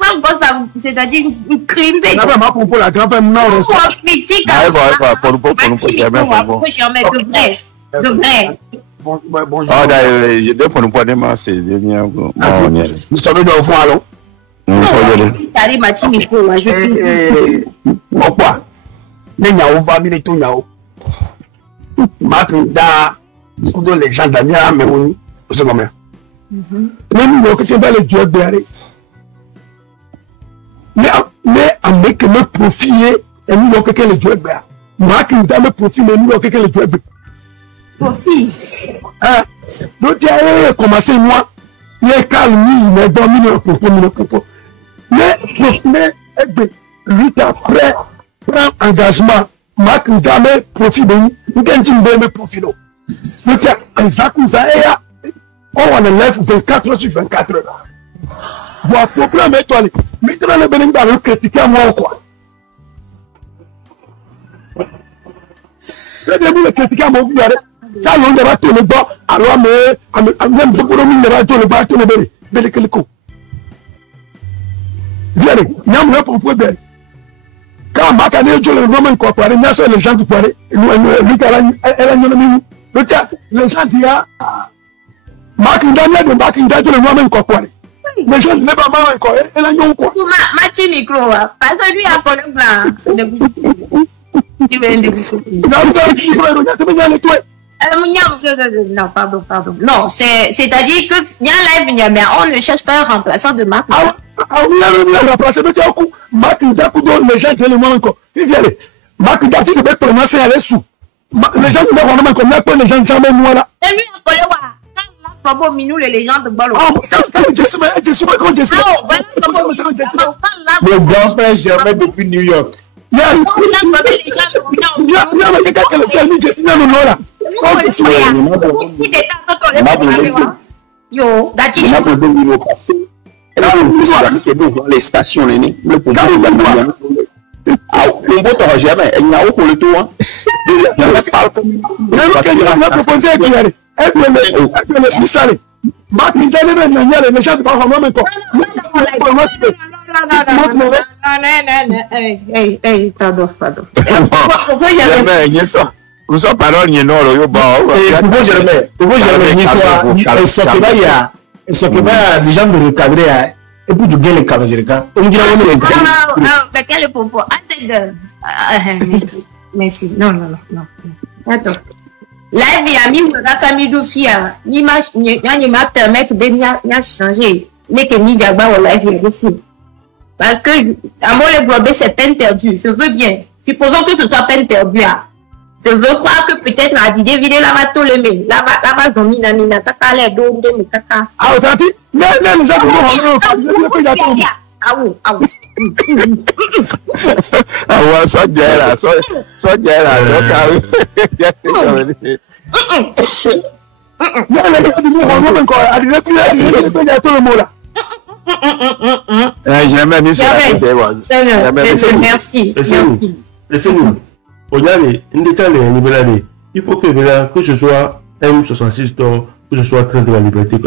c'est-à-dire un crime. Grand-père, ma propos, la grand-père, non, on critique. Pour nous, jamais. De vrai. Bonjour. Ah, je dois pour nous prendre ma c'est bien. Nous sommes dans le fond, alors. Allez, Mathieu, micro, je pourquoi? Les Niao, va bien tout Niao. Marc, dans les gens d'Amia, mais on c'est comment? Même nous, quelqu'un va le Dieu béaré. Mais avec me profiter, et nous, quelqu'un le Dieu béaré. Marc, nous me profiter, mais nous, quelqu'un le Dieu béaré. profite. Donc, il a commencé, moi, il est calme, il est dormi, il mais, lui, après, prend engagement, Marc, il a profit, il a profit. Donc, exactement ça, on enlève 24 heures sur 24 heures. Bon, faut prendre mes toilettes. Maintenant, le bénin va le critiquer à moi ou quoi? Le bénin le critiquer à moi ou quoi? Quand on va tourner le bas, alors, même beaucoup de monde va tourner le bas, tourner le bénin que le coup. Viens, nous avons pour pouvoir bénin. Quand Marc a dit que le moment incorporé, nous avons les gens qui parlent, lui, elle a mis. Les gens disent, Marc Ndania de Marc Ndania le moment incorporé. Les gens disent pas mal encore, elle a mis quoi? Mathieu micro, parce que lui a connu blanc. Non, pardon. Non, c'est-à-dire que on ne cherche pas un remplaçant de Marc. Oui, on a remplacé le coup. Marc Ndania, les gens disent le moment encore. Marc Ndania devait prononcer à l'aise. Les gens ne vont pas comme les gens jamais moi là. Et lui a collé pas bon minou les gens de ballon. Je suis pas quand je suis. Le grand-père jamais depuis New York. Les stations, le pouvoir on vote jamais, il n'y a aucun le tour. Pardon. Nous sommes parole, nous sommes les gens me recadrer. Et puis tu gagnes les caméras. Quel propos? Merci. Non. Attends. La vie a mis Camille Fia. Ni m'a permettre de changer. N'est que ni Jagba ou la vie dessus. Parce que à moi le globé c'est peine perdue. Je veux bien. Supposons que ce soit peine perdue. Je veux croire que peut-être la vidéo la va tout le monde. La va zomina tata les dos de mes tata. Ah tati, mais les gens vont Laissez-nous. Regardez, il faut que ce soit M66 que ce soit train de la liberté,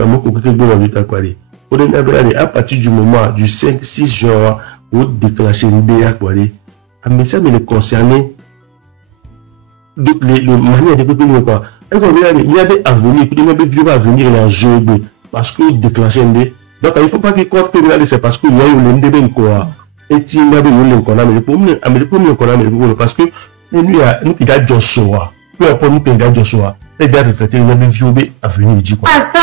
à partir du moment du 5-6 jours où déclencher une BA, mais ça me les concerner les manières de couper quoi. Il y a des avenirs, il y a venir en jeu parce qu'il déclenche un dé. Donc il ne faut pas qu'il compte que c'est parce qu'il y a eu un début quoi. Et il y a eu un qu'on a parce que nous il a Joshua. Peu importe nous il a Joshua. Les gars refléter il y a des vieux à venir dit quoi. Ah ça.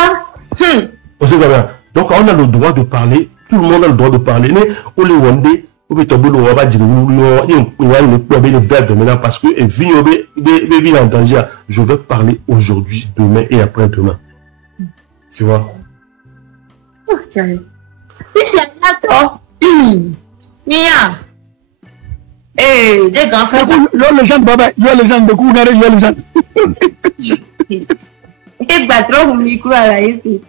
Donc on a le droit de parler, tout le monde a le droit de parler. Mais on les wondé, on peut tomber le roi dire il y a une problème de verbe maintenant parce que je vais parler aujourd'hui, demain et après-demain. Tu vois? Oh, tiens. Puis là, toi. Mia. Eh, des grands frères. Yo les gens baba, yo les gens de Kougare, yo les gens. Et battre au micro à la ici.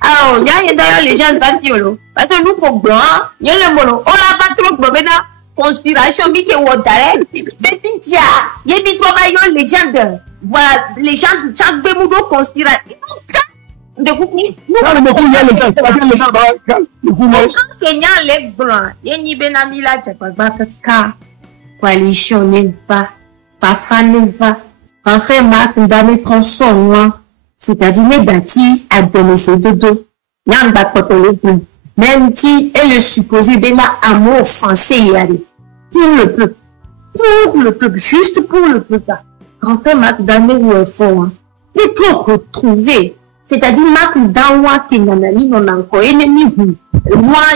Ah, il y a d'ailleurs les gens de parce que nous pour blanc, il y a le mono. On a pas trop de conspiration, mais qui est au dalé. Il y a des travailleurs les gens de voilà les gens de chaque bémoudo conspiration. De coucou. Non, mais il y a les gens, les gens de Kougare. Kenya les blancs, il y a ni benami la ka coalition n'est pas ne va pas faire Marc Ndame prend son nom, c'est-à-dire les bâtis à donner ses dodo. Même si elle est supposée bena amour offensé y aller. Pour le peuple, juste pour le peuple. Grand frère Marc Ndame ou un fond, il peut retrouver. C'est-à-dire, Marc Ndawa qui n'a pas mis non encore ennemi. Moi,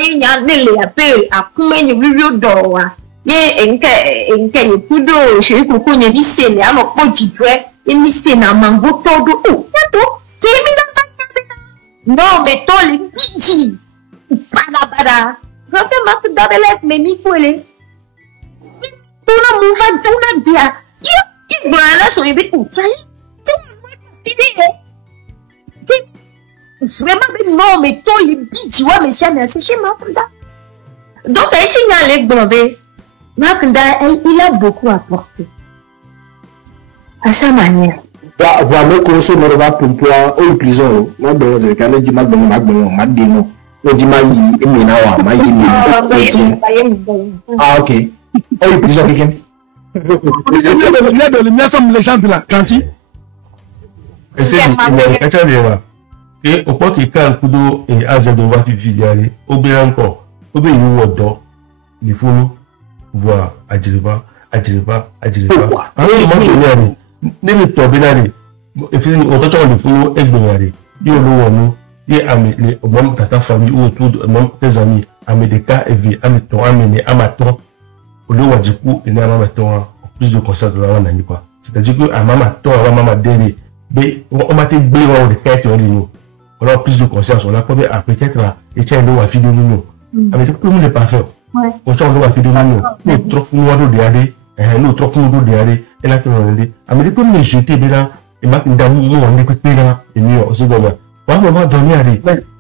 il y a des appels à combien de millions d'euros. Il y a un peu de chez les cocos, il y a des scènes, alors quand tu dois, il y a des scènes à mango, tout. Oh, qui est mis dans ta non, mais toi, les bidis. Para. Quand tu Marc Ndawa lève, mais mi-poêlé. Tout le monde va tout le bien. Il va là sur les bêtes. Tout le monde va vraiment, non, mais toi, les bidis, ouais, mais c'est chez Makunda. Donc, il y a les blobés. Makunda, il a beaucoup apporté. À sa manière. Voilà, qu'on se va pour toi, ou prison, ma bonne, c'est quand même du Madino, Madino, ou du Maï, et Minawa, ah, ok. Ou prison, quelqu'un. Il y a de les gens de la Canti. Et c'est là. Et au point que quand Kudo et Azad va fidéliser, au bien encore, au bien il faut voir Adjiriba. À un moment donné, ne tomber là, et finir au total de fou, et bien il y a l'eau, il y a les membres de ta famille ou autour de tes amis, à mes cas et vie, à mes temps, à ma temps, au lieu du coup, il y a un temps plus de conscience de la maman, quoi. C'est-à-dire que à maman temps, à maman délai, mais on m'a été bien de tête en ligne. On a plus de conscience, on a peut-être là, et tiens, nous, à fille de nous. Mais tout le monde n'est pas fait. On a fait de nous. Nous, trop fou, nous, nous, trop fou, nous, et là, tu vas aller. Mais les premiers jetés, là, et maintenant, on est coupé là, et mieux, aussi, comme à un moment donné,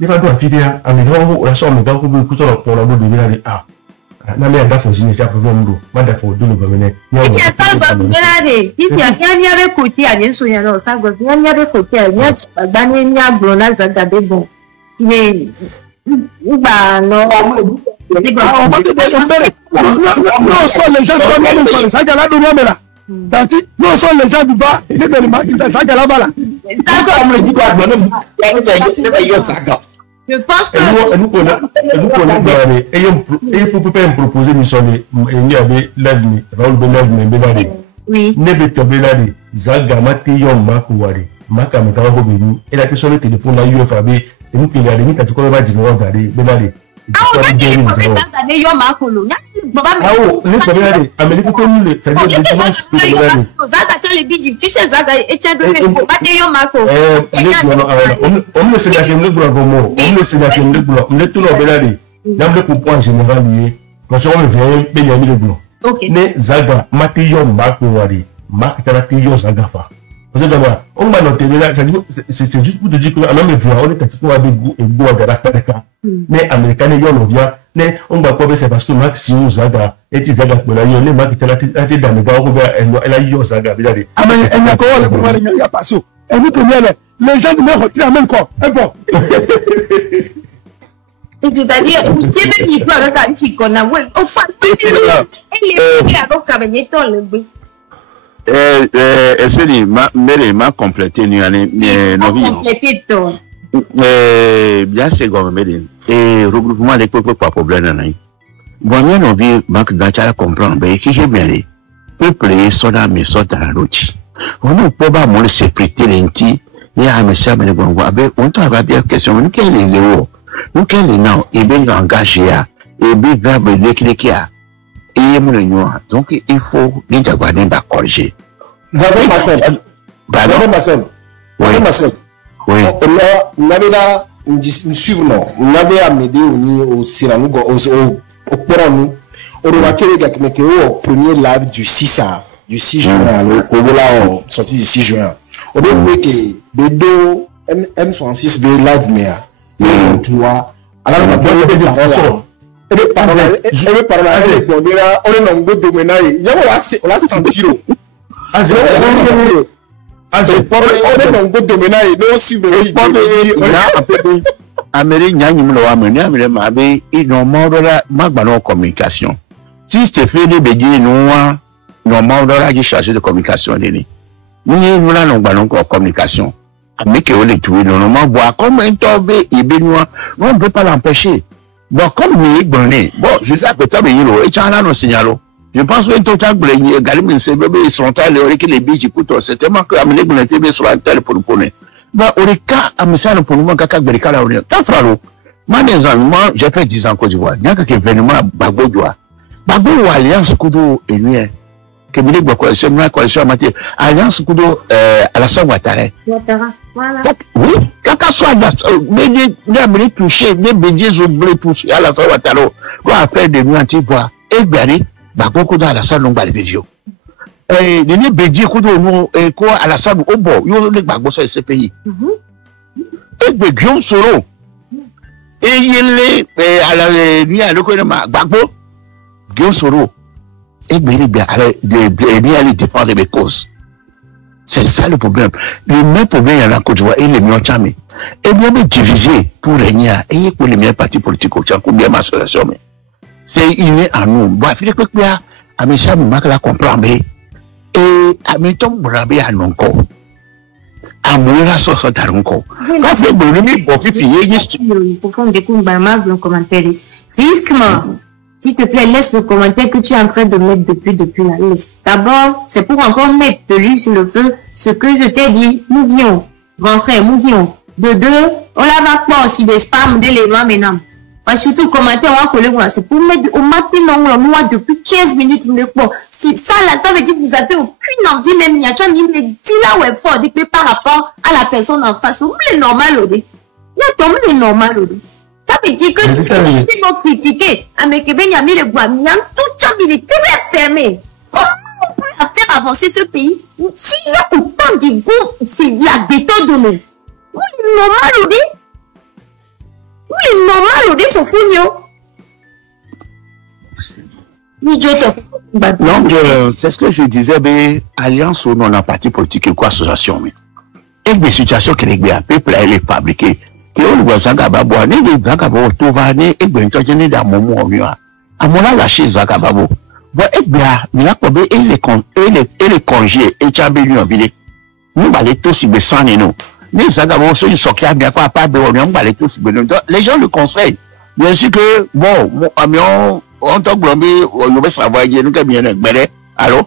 les gens doivent filer à mes grands, la somme, les grands, pour la boue de Milani. Ah, non, mais il faut signer ça pour nous. Madame, faut deux le mener. Il y a pas de problème. Il y a rien à côté, à l'ensoin, alors, ça, il y a rien à côté, il y a Daniel Blona, ça, d'abord bon. Mais, bah, non. Non, sont les gens de ça, là, là. Tanti, non, sont les gens du bas, et les gens ça, là. Pourquoi on me dit pas, je pense que nous connaissons et pour me proposer mission il y avait l'avenir Raoul Benazme Benadi oui nebe tobeladi zaga matiyo makuwari maka metawa ko benu et la question le téléphone la UFAB et nous qu'il y a des minutes quand on va dire on tadi Benadi ah on va dire on yo makolo ah oh les Benadi Amérique ko nous c'est dire différence Benadi zaga tu les bidji tu sais zaga et tu dois me matiyo makolo on me c'est la question le gomo on me c'est la question le gomo on est tout le Benadi dans le point général lié quand on vient Benjamin le gomo ne zaga matiyo makuwari makitana tiyo zaga fa. Parce que d'abord, on va noter là, c'est juste pour te dire que même les voix, on est tactiquement avec goût et goût à la perca. Mais américain et yon vient, mais on va pas c'est parce que Max Sion zaga et zaga pour la yon, les makitana a été dans le gars, elle a yon zaga, bien allé. Ah mais elle n'a pas le pouvoir, il n'y a pas ça. Et nous comme les gens me retirent même corps, un peu. C'est-à-dire, qui veut dire quoi quand tu connais, ouais, au fond, elle est avec cabinet le but. Est-ce m'a complété ni année bien c'est comme et regroupement des peuples pas problème nan bon bien on vit manque d'achara comprendre ben qui j'ai bien les peuple soda mais soda la route on ne peut pas mon sécurité lenti et à me servir les bon avec on travaille bien question nous quel est le nous quel est non et bien engagé et bien verbe l'équilibre et donc il faut bien garder la corriger. Marcel. Oui. là, me suivre, non. On avait à m'aider au Siranou, au Porano. On remarquait le gars qui mettait au premier live du 6 juin, le Kobola, sorti du 6 juin. On a vu que Bedo, M66, B live, mais, tu vois, alors on a vu que Bedo, on est parlé, on est dans le domaine, il y a on a senti. Communication. Si c'est fait de bédier, normalement, on chargé de communication. Nous avons communication. Mais que on est tout, normalement, voir comme un tombé et bénois, on ne peut pas l'empêcher. Bon, comme nous est bonné, bon, je sais que tu as et tu as un signal. Je pense que tout le monde Galim se bébé frontal et que les biches écoutent c'est tellement que amener le TV sur la télé pour nous connaître. Va au cas à me ça pour nous kaka berika la on ta fraro. Moi moi j'ai fait 10 ans en Côte d'Ivoire. Il y a quelques événements Bagbo Doua. Bagbo alliance Kudo et lui que me dit coalition ma coalition matière alliance Kudo Alassane Ouattara. Voilà. Oui, kaka soit mais toucher mais bédier oublier toucher Alassane Ouattara. Doit faire des nuits anti-voix et Bari Bagoko dans la salle non pas les vidéos. Les bédiers et quoi à la salle au bord, ils ont les bagos sur ce pays. Et de Guillaume Soro. Et il est à la nuit à l'économie Bagbo, Guillaume Soro. Et bien aller défendre mes causes. C'est ça le problème. Le même problème, il y en a Côte d'Ivoire et les miens chamés. Et bien divisé pour régner et pour les meilleurs partis politiques, ou bien ma solution. C'est inné en nous. Bon, il faut que Amisha Moumakala comprenne. Et Amitom Brabé à non corps. Amoura Soso Taronco. Quand vous voulez, bon, il faut faire des coups de commentaire. Risque-moi. S'il te plaît, laisse le commentaire que tu es en train de mettre depuis la liste. D'abord, c'est pour encore mettre de l'huile sur le feu ce que je t'ai dit. Nous disons, grand frère, nous disons. De deux, on la va pas aussi des spams d'éléments maintenant. Surtout commenter on va coller c'est pour mettre au matin on a depuis 15 minutes c'est ça là, ça veut dire que vous avez aucune envie même il y a déjà mis les dit là où est fort dit que par rapport à la personne en face vous le normal il y a tombé le normal ça veut dire que si vous critiquez mais que ben il y a mis les bois tout ça il est très fermé. Comment on peut faire avancer ce pays s'il y a autant d'ego c'est la béton de nous le normal oui, normal, on dit que non, c'est ce que je disais, mais alliance ou non, en parti politique et quoi, association, mais. Et des situations que les peuples ont fabriquées, que on voit Zagababo, ni des Zagababo, tout va, ni, et bien, quand on dans mon mot, à mon âge, lâché Zagababo. Bon, et bien, il a probé, et les congés, et Tchabélu en ville. Nous, allons tous y descendre, nous. Les gens le conseillent. Bien sûr que, bon, on t'a globé, on va savoir, il y a nous bien un alors,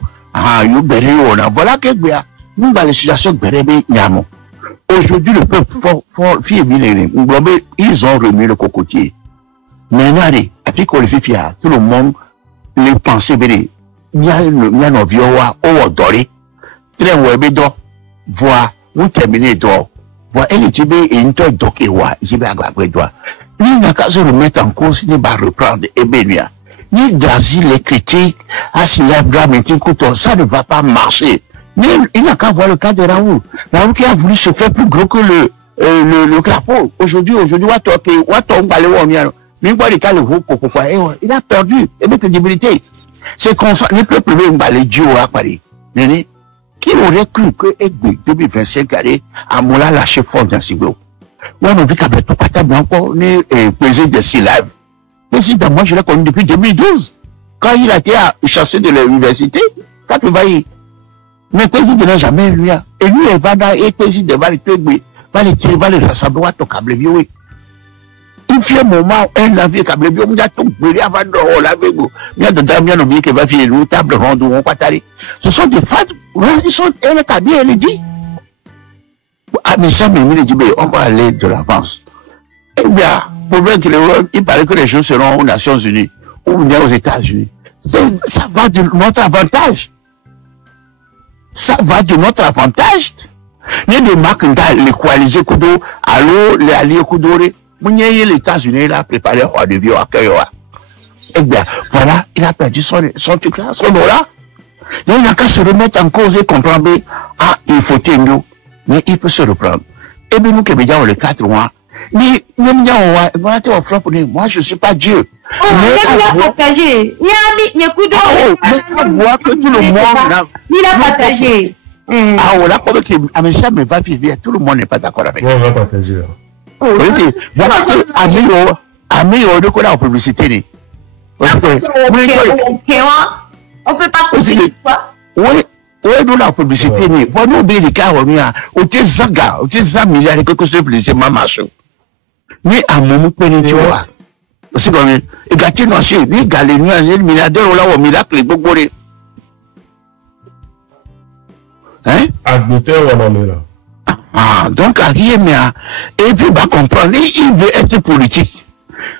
voilà que nous, les situations de aujourd'hui, le peuple, ils ont remis le cocotier. Maintenant, avec les filles, tout le monde, les pensées, il y a nos vieux, au doré, très webédo, voir, on termine d'or. Voilà, elle est et une tonne d'okéwa, j'y vais à Gabredois. Ni n'a qu'à se remettre en cause, ni va reprendre, et bénia. Ni d'asile les critiques, à s'y lèvera, mais ça ne va pas marcher. Ni, il n'a qu'à voir le cas de Raoul. Raoul qui a voulu se faire plus gros que le crapaud. Aujourd'hui, il a perdu, et de crédibilité. C'est qu'on ne peut plus les dieux à Paris. Qui aurait cru que Egbe 2025 allait à Moula lâcher fort dans ce groupe? Moi, on a vu qu'à Beto Patab encore, on pesé de ses lives. Mais si, moi, je l'ai connu depuis 2012. Quand il a été chassé de l'université, quand il va y. Mais le président n'a jamais lui. Et lui, il va dans et le président va les tirer, va les rassembler, va ton câble vieux. Il fait un moment, un navire câble vieux, il a tout brûlé avant de laver. Il y a de dames, il y a qui va faire une table ronde ou on va t'arrêter. Ce sont des femmes, ils sont, elle est habillée, elle dit. Ah, mais ça, mais il dit, on va aller de l'avance. Eh bien, problème que il paraît que les choses seront aux Nations Unies ou bien aux États-Unis. Ça va de notre avantage. Ça va de notre avantage. Ni de marque les coalisés Kudo, allô, les alliés Kudore, les États-Unis, il a préparé un de vieux accueil. Eh bien, voilà, il a perdu son truc là, son dollar. Donc, il n'a qu'à se remettre en cause et comprendre, ah, il faut tenir, mais il peut se reprendre. Et bien, nous, qui avons les 4 mois, moi, je ne suis pas Dieu. Il a partagé. Il y a coup de voit que tout le monde. Il a partagé. Ah, on a pas que Amisha me va vivre, tout le monde n'est pas d'accord avec. On va partager. Voilà, Ami, on est la publicité. On peut pas continuer. Oui, nous la publicité. Voilà, nous, les cas, on a, on est zaga, on est zamila, quelque chose de plus, c'est ma marche. Mais à mon point de vue, c'est comme, et gâté, non, c'est, les galéniens, les milliardaires, on a au miracle, les beaux borés. Hein? Admetteur, on en est là. Ah, donc, et puis, va comprendre, il veut être politique.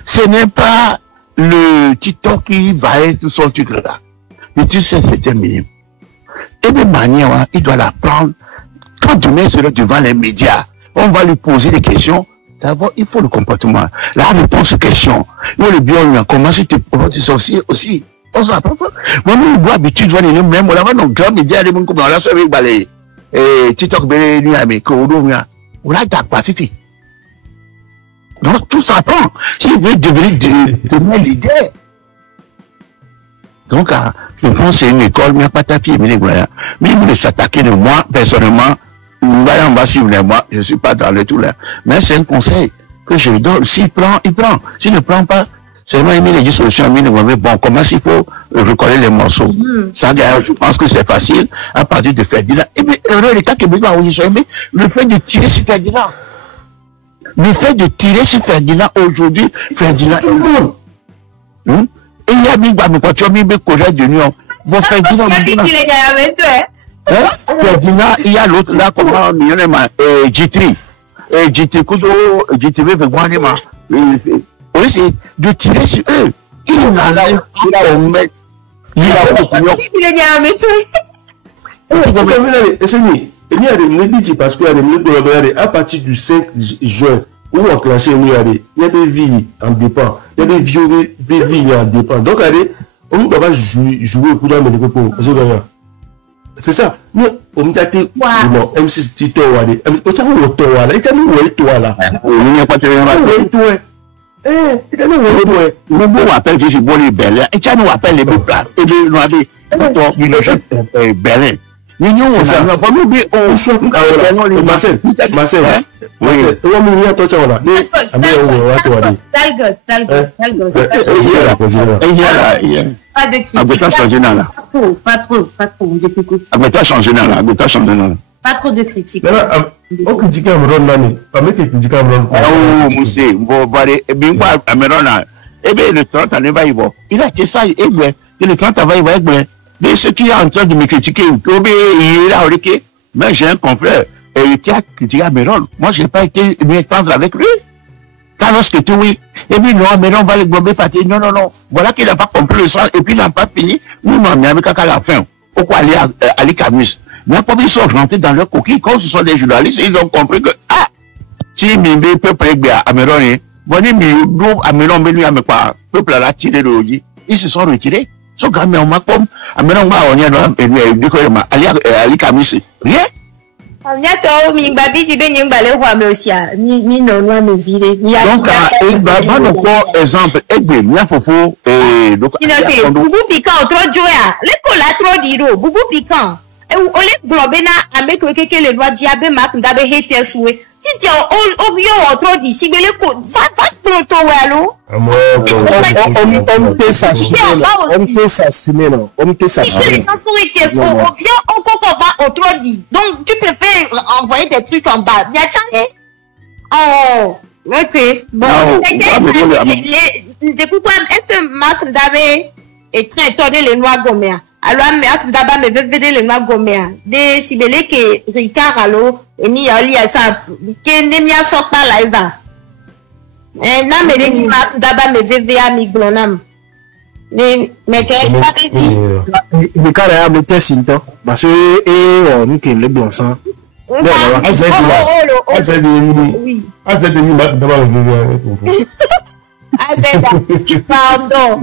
Ce n'est pas le TikTok qui va être son truc là. Mais tu sais, c'est terminé. Et de manière, il doit la prendre. Quand demain sera devant les médias, on va lui poser des questions. D'abord, il faut le comportement. La réponse aux questions. Nous, le bien, comment tu te portes aussi. On s'apprend. Moi, nous, nous, habitude, on est même, on a nos grands médias, les gens comme on a fait avec balai. Et TikTok, ben, nous, mais, on a pas titi. Donc, tout s'apprend. S'il veut devenir leader. Donc, je pense que c'est une école, mais il n'y a pas ta fille, mais il veut s'attaquer de moi, personnellement. On va suivre moi, je ne suis pas dans le tout là. Mais c'est un conseil que je lui donne. S'il prend, il prend. S'il ne prend pas, c'est moi, il met les solutions, mais bon, comment s'il faut recoller les morceaux. Ça, je pense que c'est facile à partir de Ferdinand. Et bien, le cas que le fait de tirer sur Ferdinand. Le fait de tirer sur Ferdinand aujourd'hui, Ferdinand est bon. Et il y a mis, quand tu as mis mes collègues de l'Union, vos Ferdinand. Ferdinand, il y a l'autre là, comment, G3. G3, G3, oui, c'est de tirer sur eux. Il a là, il a opinion. Et il y a des médicaments parce qu'il y a des médicaments à partir du 5 juin. Où on clenche il y a des vies en dépend, il y a des vies en dépend. Donc, on ne peut pas jouer pour dans les propos. C'est ça. Mais on m'a dit, non, M6 Tito, on a Pas trop de critiques. On critique Cameroun, Nani. Pas mettre critiquer Cameroun. Oh, Moussé, bon, bien quoi, Cameroun, eh bien, le 30 ans, il a été ça, et bien, le 30 ans, il va être de ceux qui sont en train de me critiquer, il est là, mais j'ai un confrère qui a critiqué Cameroun. Moi, je n'ai pas été m'entendre avec lui. Quand lorsque tu oui, et puis non, Cameroun va les gomber partir. Non. Voilà qu'il n'a pas compris le sens, et puis il n'a pas fini. Nous, on a mis à la fin. Pourquoi aller à Ali Camus? Mais comme ils sont rentrés dans leur coquille, quand ce sont des journalistes, ils ont compris que, si Mimbe peut préparer à Cameroun, bon, Cameroun, peuple a tiré le logis. Ils se sont retirés. So gamin on m'a comme Cameroun on y a Ali Camus. Rien. On y a toi, Mimbabi, tu veux n'y aller voir, mais aussi, ni non, me virer. Donc, il va pas exemple, bien fofo, Boubou piquant, trop joué, l'école a trop d'iro, Boubou piquant. Et on les globena avec quelqu'un le doigt diable marque d'abe hater soué. Si tu as au trop d'ici, mais le coup, ça va pronto, allo. On peut s'assumer, non. On peut s'assumer. Les enfants étaient au bien, on va au trop dit. Donc, tu préfères envoyer des trucs en bas. Bien, oh, ok. Bon, est-ce que Marc Ndabe est très étonné les noix goméens? Alors, Marc Ndabe me veut vedere les noix goméens. De Sibélé que Ricard, allo, et ni Ali à ça, que Nemia sort par là, Eva. Non, mais les Marc Ndabe me veut vedere à Miglonam. Mais qu'elle n'a pas dit. Le cas est à mettre Sinto, parce que, nous qui les blancs, Pardon.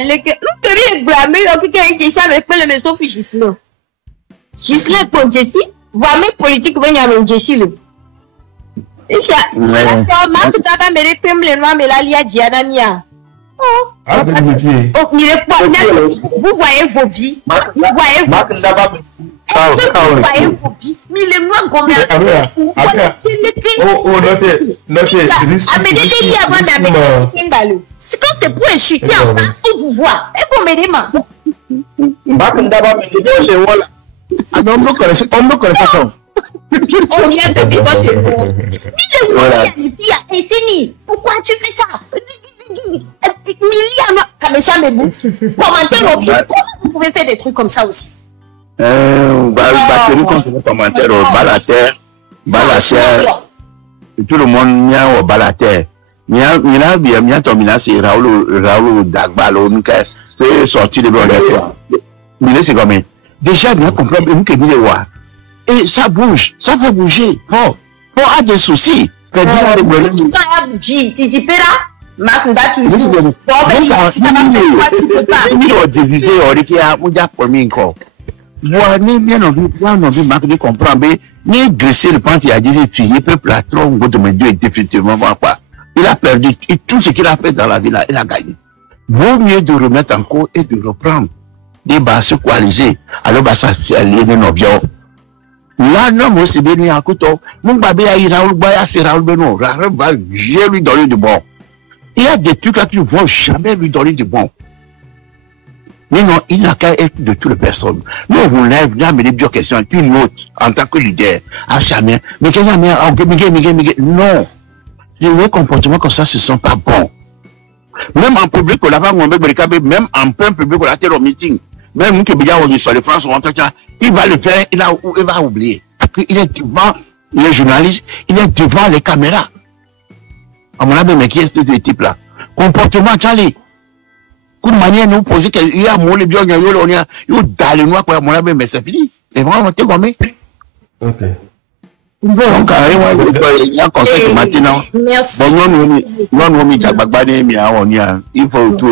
Nous devons blâmer quelqu'un qui savait que le maison fait Gislain. Gislain pour Jessie. Voilà mes politiques venir avec Jessie. Vous voyez vos vies. Vous voyez vos vies. Mais les mois combien c'est quand c'est pour insulter en bas au pouvoir. Et pour m'aider, on me connaît ça. On vient de bigoter pour. Et c'est pourquoi tu fais ça? Comme ça, mais vous commentez comment vous pouvez faire des trucs comme ça aussi? Commentaire au balater, tout le monde vient au balater. Il y a terminé, c'est Raoul Dagbalo, qui est sorti de l'ordre. Mais c'est comme déjà, il y a compris que vous voir. Et ça bouge, ça fait bouger. Faut avoir des soucis. Fait bien les problèmes. Tu dis pas là? Makunda toujours. Bien envie, Marc de comprendre. Ni dresser le point, il a dit, il peut Platron, Dieu est définitivement quoi. Il a perdu tout ce qu'il a fait dans la vie, il a gagné. Vaut mieux de remettre en cause et de reprendre. Des bas se coaliser. Alors, ça, c'est allié de nos biens. Là, non, moi, c'est bien, à couteau. Mon babé a eu Raoul Baya, c'est Raoul Beno. Raoul va jamais lui donner du bon. Il y a des trucs là qui ne vont jamais lui donner du bon. Mais non, il n'a qu'à être de toutes les personnes. Nous, on lève, là, mais les deux questions, une autre, en tant que leader, à jamais. Mais qu'il y a non. Les comportements comme ça, ce ne sont pas bons. Même en public, on l'a même en plein public, on l'a été au meeting. Même nous qui sommes sur les France, il va le faire, il va oublier. Il est devant les journalistes, il est devant les caméras. À mon avis, mais qui est ce type-là? Comportement, Charlie. Comme manière nous poser qu'il y a mon bien, il y a dans le noir, mon avis, mais c'est fini. Et vraiment, t'es comme ok. Donc, il y a un conseil de maintenant. Merci. Il faut tout.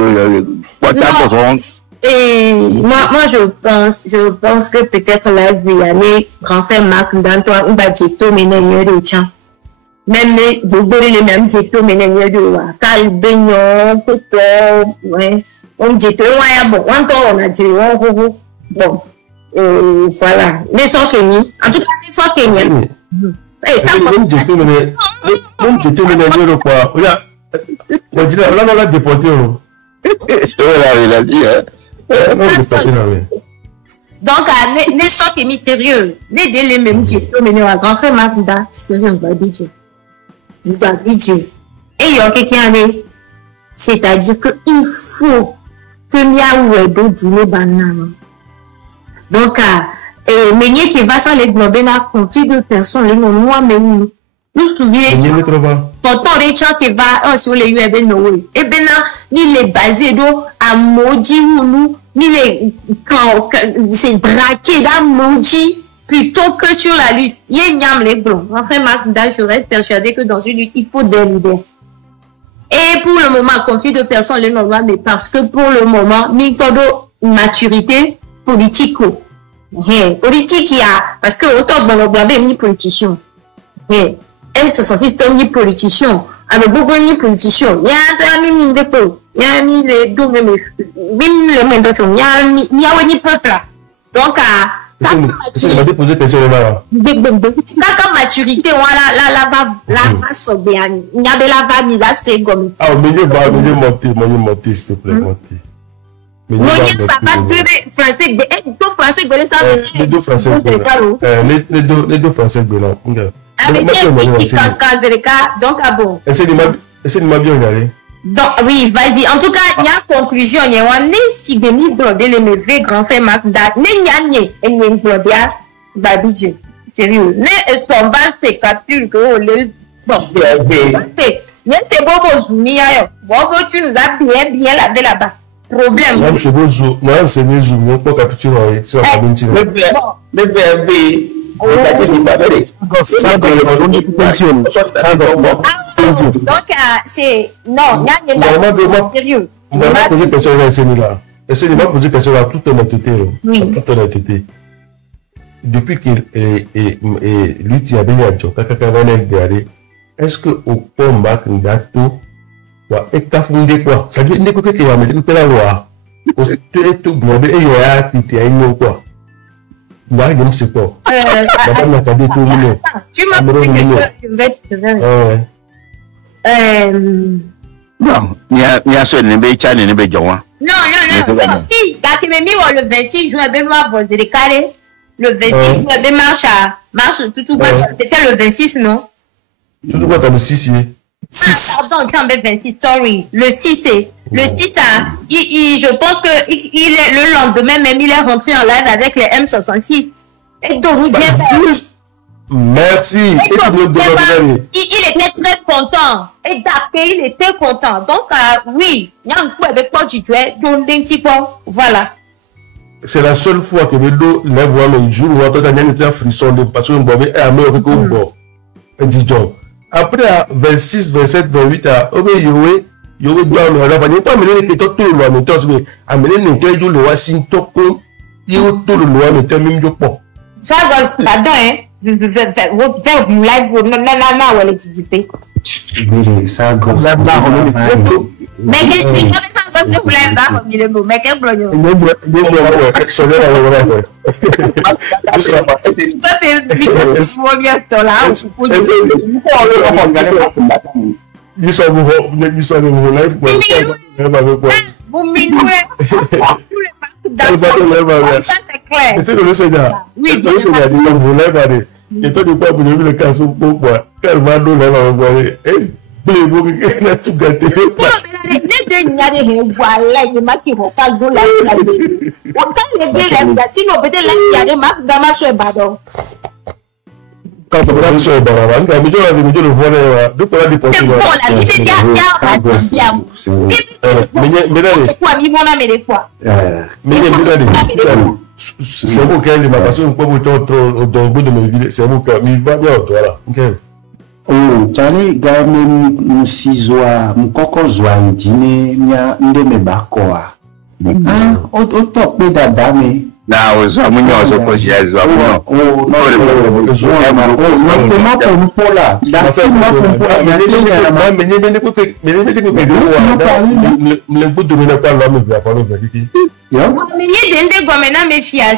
Et moi je pense que peut-être là, il y a grand frère Marc dans toi, on va dire tout, mais non, il y a même les mêmes jeto, mais non, il y a Cal Beignon, Coton, ouais, on dit tout, ouais, bon, on a dit, bon, voilà, les sont finis. En tout cas, les sont finis. On l'a déporté. Il a dit, hein. Donc, ne sois pas mystérieux. Les mêmes jeto, mais non, grand frère Marc, sérieux, on va dire. Et il y a quelqu'un avec. C'est-à-dire qu'il faut que Miaou d'autres les bananes. Donc, mais qui va sans les globes, n'a confié de personnes, les noms, moi, mais nous souvenons. Pourtant, les gens qui va, sur les UAB, Noé. Et bien, ni les basés d'eau, à maudit ou nous, ni les, c'est braqué là, maudit, plutôt que sur la lutte. Il y a les blancs. Enfin, Marc, je reste persuadé que dans une lutte, il faut des leaders. Et pour le moment, conflit de personnes, les normales, mais parce que pour le moment, Mikodo, maturité politique. Politique, il y a, parce que autant dans le blabé, ni politicien. Elle se sentit comme ni politicien. Avec beaucoup de politiciens. Il y a un mini dépôt. Il y a mis les deux, même les mains d'autres. Il y a un peuple là. Donc, c'est poser question là. Quand maturité, voilà, là, va sauver. Il y a de la vanille, là, c'est comme. Ah, mieux monter, s'il te plaît, monter. Mieux, papa, français, ça. Les deux français, les deux français, donc, ah bon. Essaye de m'a bien regardé. Donc, oui, vas-y. En tout cas, il y a une conclusion. Il y a un si demi blondé, les meufs, grand frère Marc, et une blondé, babidjou. Sérieux. Mais est-ce qu'on va se capturer que bon, c'est bon, tu nous as bien lavé là-bas. Problème. Moi, c'est beau, moi, c'est mes zoom, on peut capturer, sur la Donc, c'est... Non, il y a sérieux. On va poser une question à Sénila. Est-ce qu'il m'a posé une question à toute honnêteté? Oui. Toute honnêteté. Depuis qu'il lui, tu as bien dit, est-ce que au point bac d'ato, et t'as fondé quoi? Ça veut dire que tu as mis la loi. Tu es tout blondé et il y a qui est une quoi? Là, il me sait pas. Tu m'as posé que je vais. Non, il y a ce nébé Tchad et nébé Djawan. Non. Si, quand tu m'as mis le 26 juin, vous êtes décalé. Le 26 juin, marche, tout, c'était le 26, non? Tout le monde a le 6. Pardon, tu as 26, sorry. Le 6, je pense que il est le lendemain, même il est rentré en live avec les M66. Et donc, il vient. Merci. Il était très content. Et d'après, il était content. Donc, oui, il y a un coup avec quoi tu es, voilà. C'est la seule fois que le dos lève le jour où on a un frisson de parce qu'on boit et à me bon. Après, à 26, 27, 28, à Yowe, doit me revenir. Pas amener les tout le loin, mais amener les deux le voici, toko, tout le loin, mais même du pot. Ça va, là-dedans, hein. Live, non, elle est équipée. Ça gosse. Mais vous l'avez pas comme il est beau, mais quel blognon. Ça c'est clair. C'est que le Seigneur. Oui, le Seigneur dit que vous l'avez. Et toi, tu peux vous lever le cas sur pourquoi. Car ma donnée va voir. Et vous avez tout gâté. Quand on va sur le barabang, quand on le voit, de quoi la dépense. C'est vous qui avez ma passion pour vous dans le bout de ma vie. C'est vous qui avez va bien, voilà. Oh, Charlie, gamin, Moussizoa, Moukoko Zoa, Dine, Mia, Ndeme Bakoa. Ah, au top de dame. Là, aux hommes, nous avons posé à Zoa. Oh, non,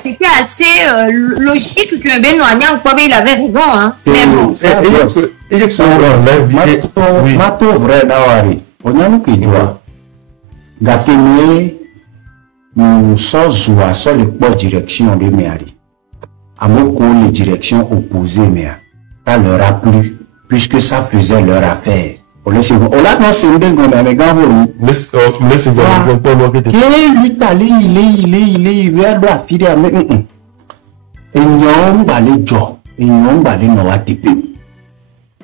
c'était assez logique que Ben Noignan, il avait raison, hein. Mais bon. Mato vrai d'Awari, on a nous qui doit. Gâter sans joie, sans les bonnes directions de Méari. À mon coup, les directions opposées, mais ça leur a plu, puisque ça faisait leur affaire. On laisse non c'est bien qu'on a les gars laisse lui t'aller il est doit filer à mais et non balé jo et non balé no ATP.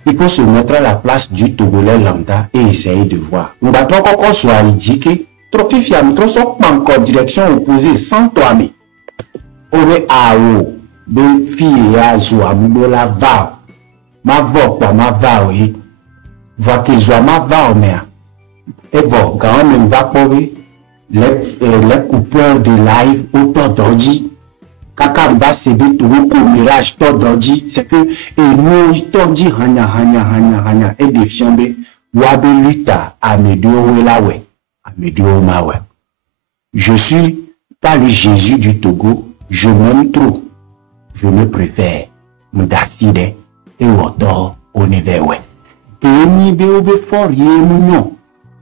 Il faut se mettre à la place du Togolais lambda et essayer de voir. On va toi encore soit indiqué trop fiable trop soit pas encore direction opposée sans toi mais on est à haut de filles à joie de la va ma voix ma va oui. Voit que Zoama va au maire. Et bon, quand on va pour les coupeurs de live autant d'ordi. Kaka va se tout le mirage tout d'ordi. C'est que, et nous, il t'ont dit, hanya, et défiambe, wabe luta, amedio welawe, amedio mawe. Je suis pas le Jésus du Togo, je m'aime trop. Je me préfère, m'daside, et autant, on est vers ouais. Ni be fort ye munyo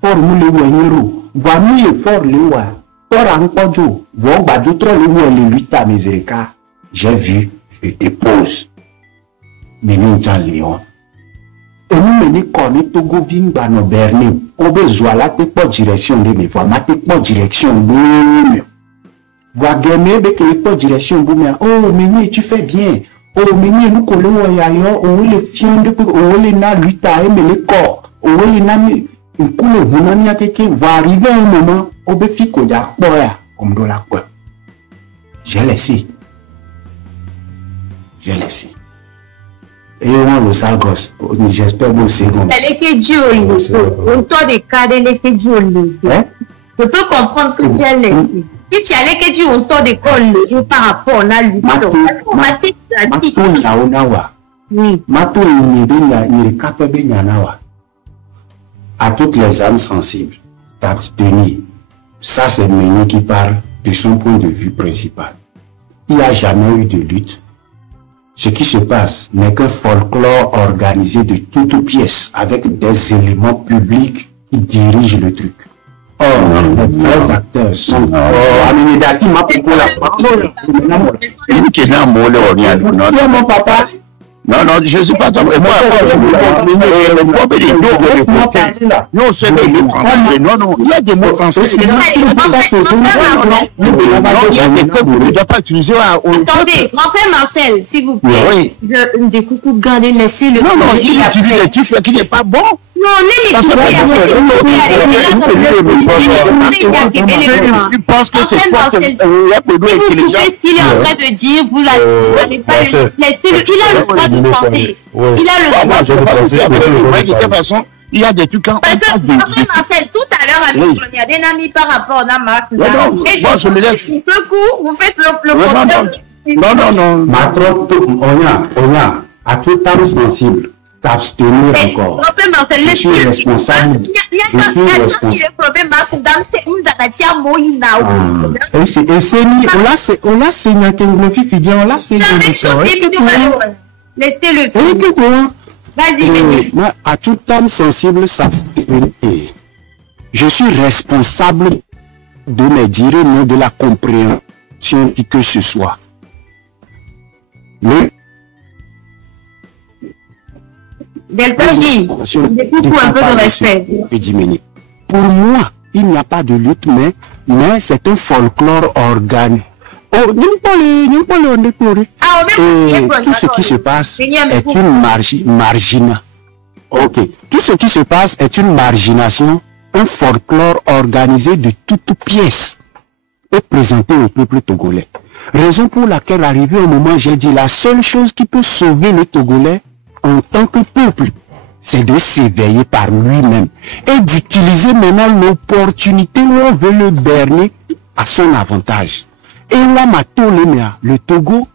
fort mu le wenyero va mi fort le wa fort ankojo vo gbaju trop le wo le luta misérika j'ai vu je te pose meni jan lion onu meni koni Togo vingba no berni o be zoala pe po direction de me voix ma pe po direction bo voix geme be ke po direction bo me oh meni tu fais bien. Oh, mais nous collons ailleurs, on les fions de on les na luta et les corps, on les na une couleur, on a quelqu'un va arriver un moment, au béfico ya, boya, comme de la quoi. J'ai laissé. j'ai laissé. Et on le sale gosse, j'espère que c'est bon. Elle est que Dieu, on t'a des cas, elle est que Dieu. Je peux comprendre que tu as laissé. Si tu allais que Dieu, on t'a des cols par rapport à lui. À toutes les âmes sensibles, t'abstenir. Ça, c'est Méni qui parle de son point de vue principal. Il n'y a jamais eu de lutte. Ce qui se passe n'est qu'un folklore organisé de toutes pièces avec des éléments publics qui dirigent le truc. Or, les vrais acteurs sont... Mon papa. Non, non, je ne sais pas. Moi, non, c'est des mots français. Non, non, il y a des mots français. Il y a des mots que ne doit pas utiliser. Attendez, grand frère Marcel, s'il vous plaît. Oui. Des coucous, gardez, laissez le. Non, non, il utilise des titres qui n'est pas bon. Non, tu penses que c'est quoi ce intelligent? Il est en train de dire, vous n'avez pas laissé le. Il a le droit de penser. Il a le droit de penser. De toute façon, il y a des trucs quand. Parce que Marcel, tout à l'heure, avec il y a des amis par rapport à Marc. Et je me laisse. Vous faites le contraire. Non, non, non. On a, à tout temps sensible. S'abstenir encore. Je suis responsable. Et c'est mis, on l'a saigné, on l'a saigné. Laissez-le faire. Vas-y, à tout âme sensible, s'abstenir. Je suis responsable de mes dires, non de la compréhension qui que ce soit. Mais Delta J, beaucoup un peu de respect. Pour moi, il n'y a pas de lutte, mais c'est un folklore organisé. Tout ce qui se passe est une Tout ce qui se passe est une margination, un folklore organisé de toutes pièces et présenté au peuple togolais. Raison pour laquelle, arrivé au moment, j'ai dit la seule chose qui peut sauver le Togolais en tant que peuple, c'est de s'éveiller par lui-même et d'utiliser maintenant l'opportunité où on veut le berner à son avantage. Et là, le Togo,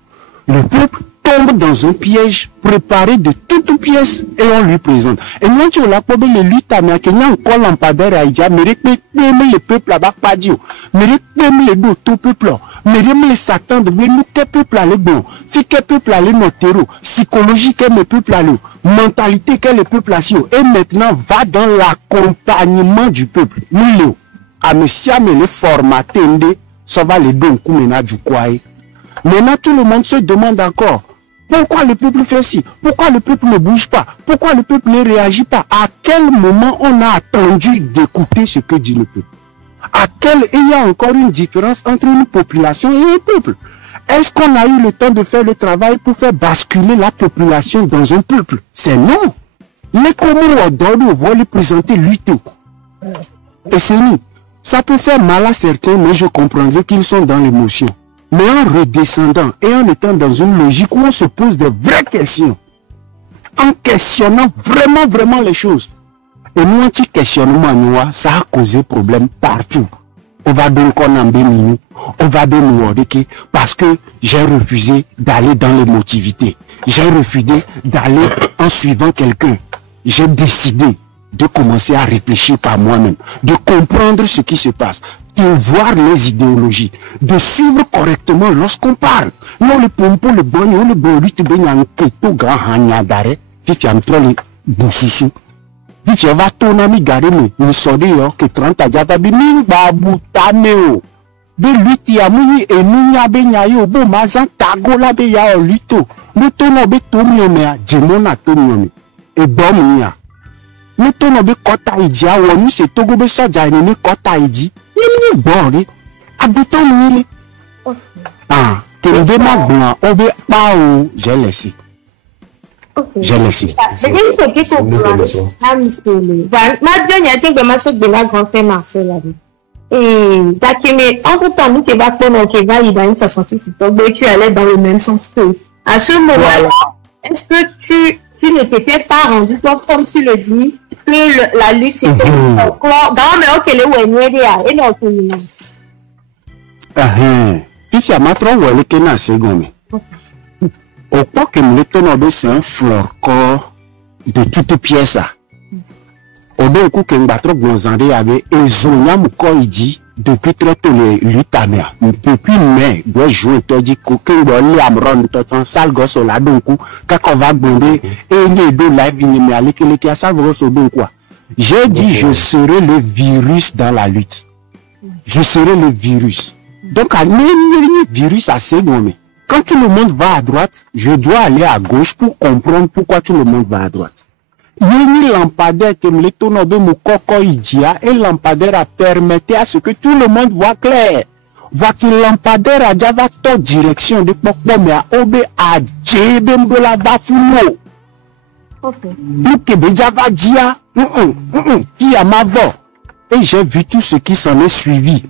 le peuple tombe dans un piège préparé de toutes pièces et on lui présente. Et moi, tu l'as pas le lutte à Kenya, encore lampadaire à Idia, mais le peuple là-bas, pas dit, mais le dos, tout peuple, mais le Satan, mais nous, quel peuple là, le bon, fi quel peuple là, le notero, psychologie, quel le peuple là, le mentalité, quel le peuple là, et maintenant, va dans l'accompagnement du peuple. Nous, à monsieur, mais le formaté, ça va le don, comme du quoi. Maintenant, tout le monde se demande encore, pourquoi le peuple fait ci? Pourquoi le peuple ne bouge pas? Pourquoi le peuple ne réagit pas? À quel moment on a attendu d'écouter ce que dit le peuple? Il y a encore une différence entre une population et un peuple. Est-ce qu'on a eu le temps de faire le travail pour faire basculer la population dans un peuple? C'est non. Les Comores d'ordre vont les présenter lui tout. Et c'est nous. Ça peut faire mal à certains, mais je comprendrai qu'ils sont dans l'émotion. Mais en redescendant et en étant dans une logique où on se pose de vraies questions, en questionnant vraiment les choses. Et nous, petit questionnement, ça a causé problème partout. On va donc en bénir, on va bénir, parce que j'ai refusé d'aller dans l'émotivité. J'ai refusé d'aller en suivant quelqu'un. J'ai décidé de commencer à réfléchir par moi-même, de comprendre ce qui se passe, de voir les idéologies, de suivre correctement lorsqu'on parle. Non, le pompo, le bon, le bon, lui, tu bénis un keto grand hanyadare, puis tu as un troll boussoussou. Puis tu vas ton ami garé, mais sort que 30 adjata, bini, baboutaneo. De lui, tu as mouni, et nous, ya benyayo, bon, mazan, tago, la beya, lito. Nous, ton obe, tomiomea, djemona, tomiomi. Et bon, mia. Nous tournons de Kota Idi, nous c'est Togo Bessa Djaïni Kota Idi. Il n'y a pas de habitant. Ah, que le démarque blanc, on veut pas où j'ai laissé. J'ai laissé. Je dis que tu allais dans le même sens que À ce moment-là, est-ce que tu ne t'étais pas rendu compte, comme tu le dis, que la lutte c'était encore dans le ok le wenyeria et non tout. Puis ma trop wele que na segonde. Au pas que le tonobe c'est un fleur corps de toutes pièces. Au deux coup que m'battre gonzandé avait et zonia mukoidi depuis très tôt les lutamia. Depuis mai doit jouer toi dit que doit li amron ton sale gosse là donc quand on va bomber et les deux live ni aller que les qui a ça gosse donc quoi. J'ai dit je serai le virus dans la lutte. Je serai le virus. Donc à virus à seconde. Quand tout le monde va à droite, je dois aller à gauche pour comprendre pourquoi tout le monde va à droite. Il y a une lampadaire que me l'étonnobe moukoko idia et lampadaire a permetté à ce que tout le monde voit clair. Voit que lampadaire a déjà va toute direction de pokpo mais a obe a djebem de la bafuno. Pour que déjà va dire qui a ma voix. Et j'ai vu tout ce qui s'en est suivi.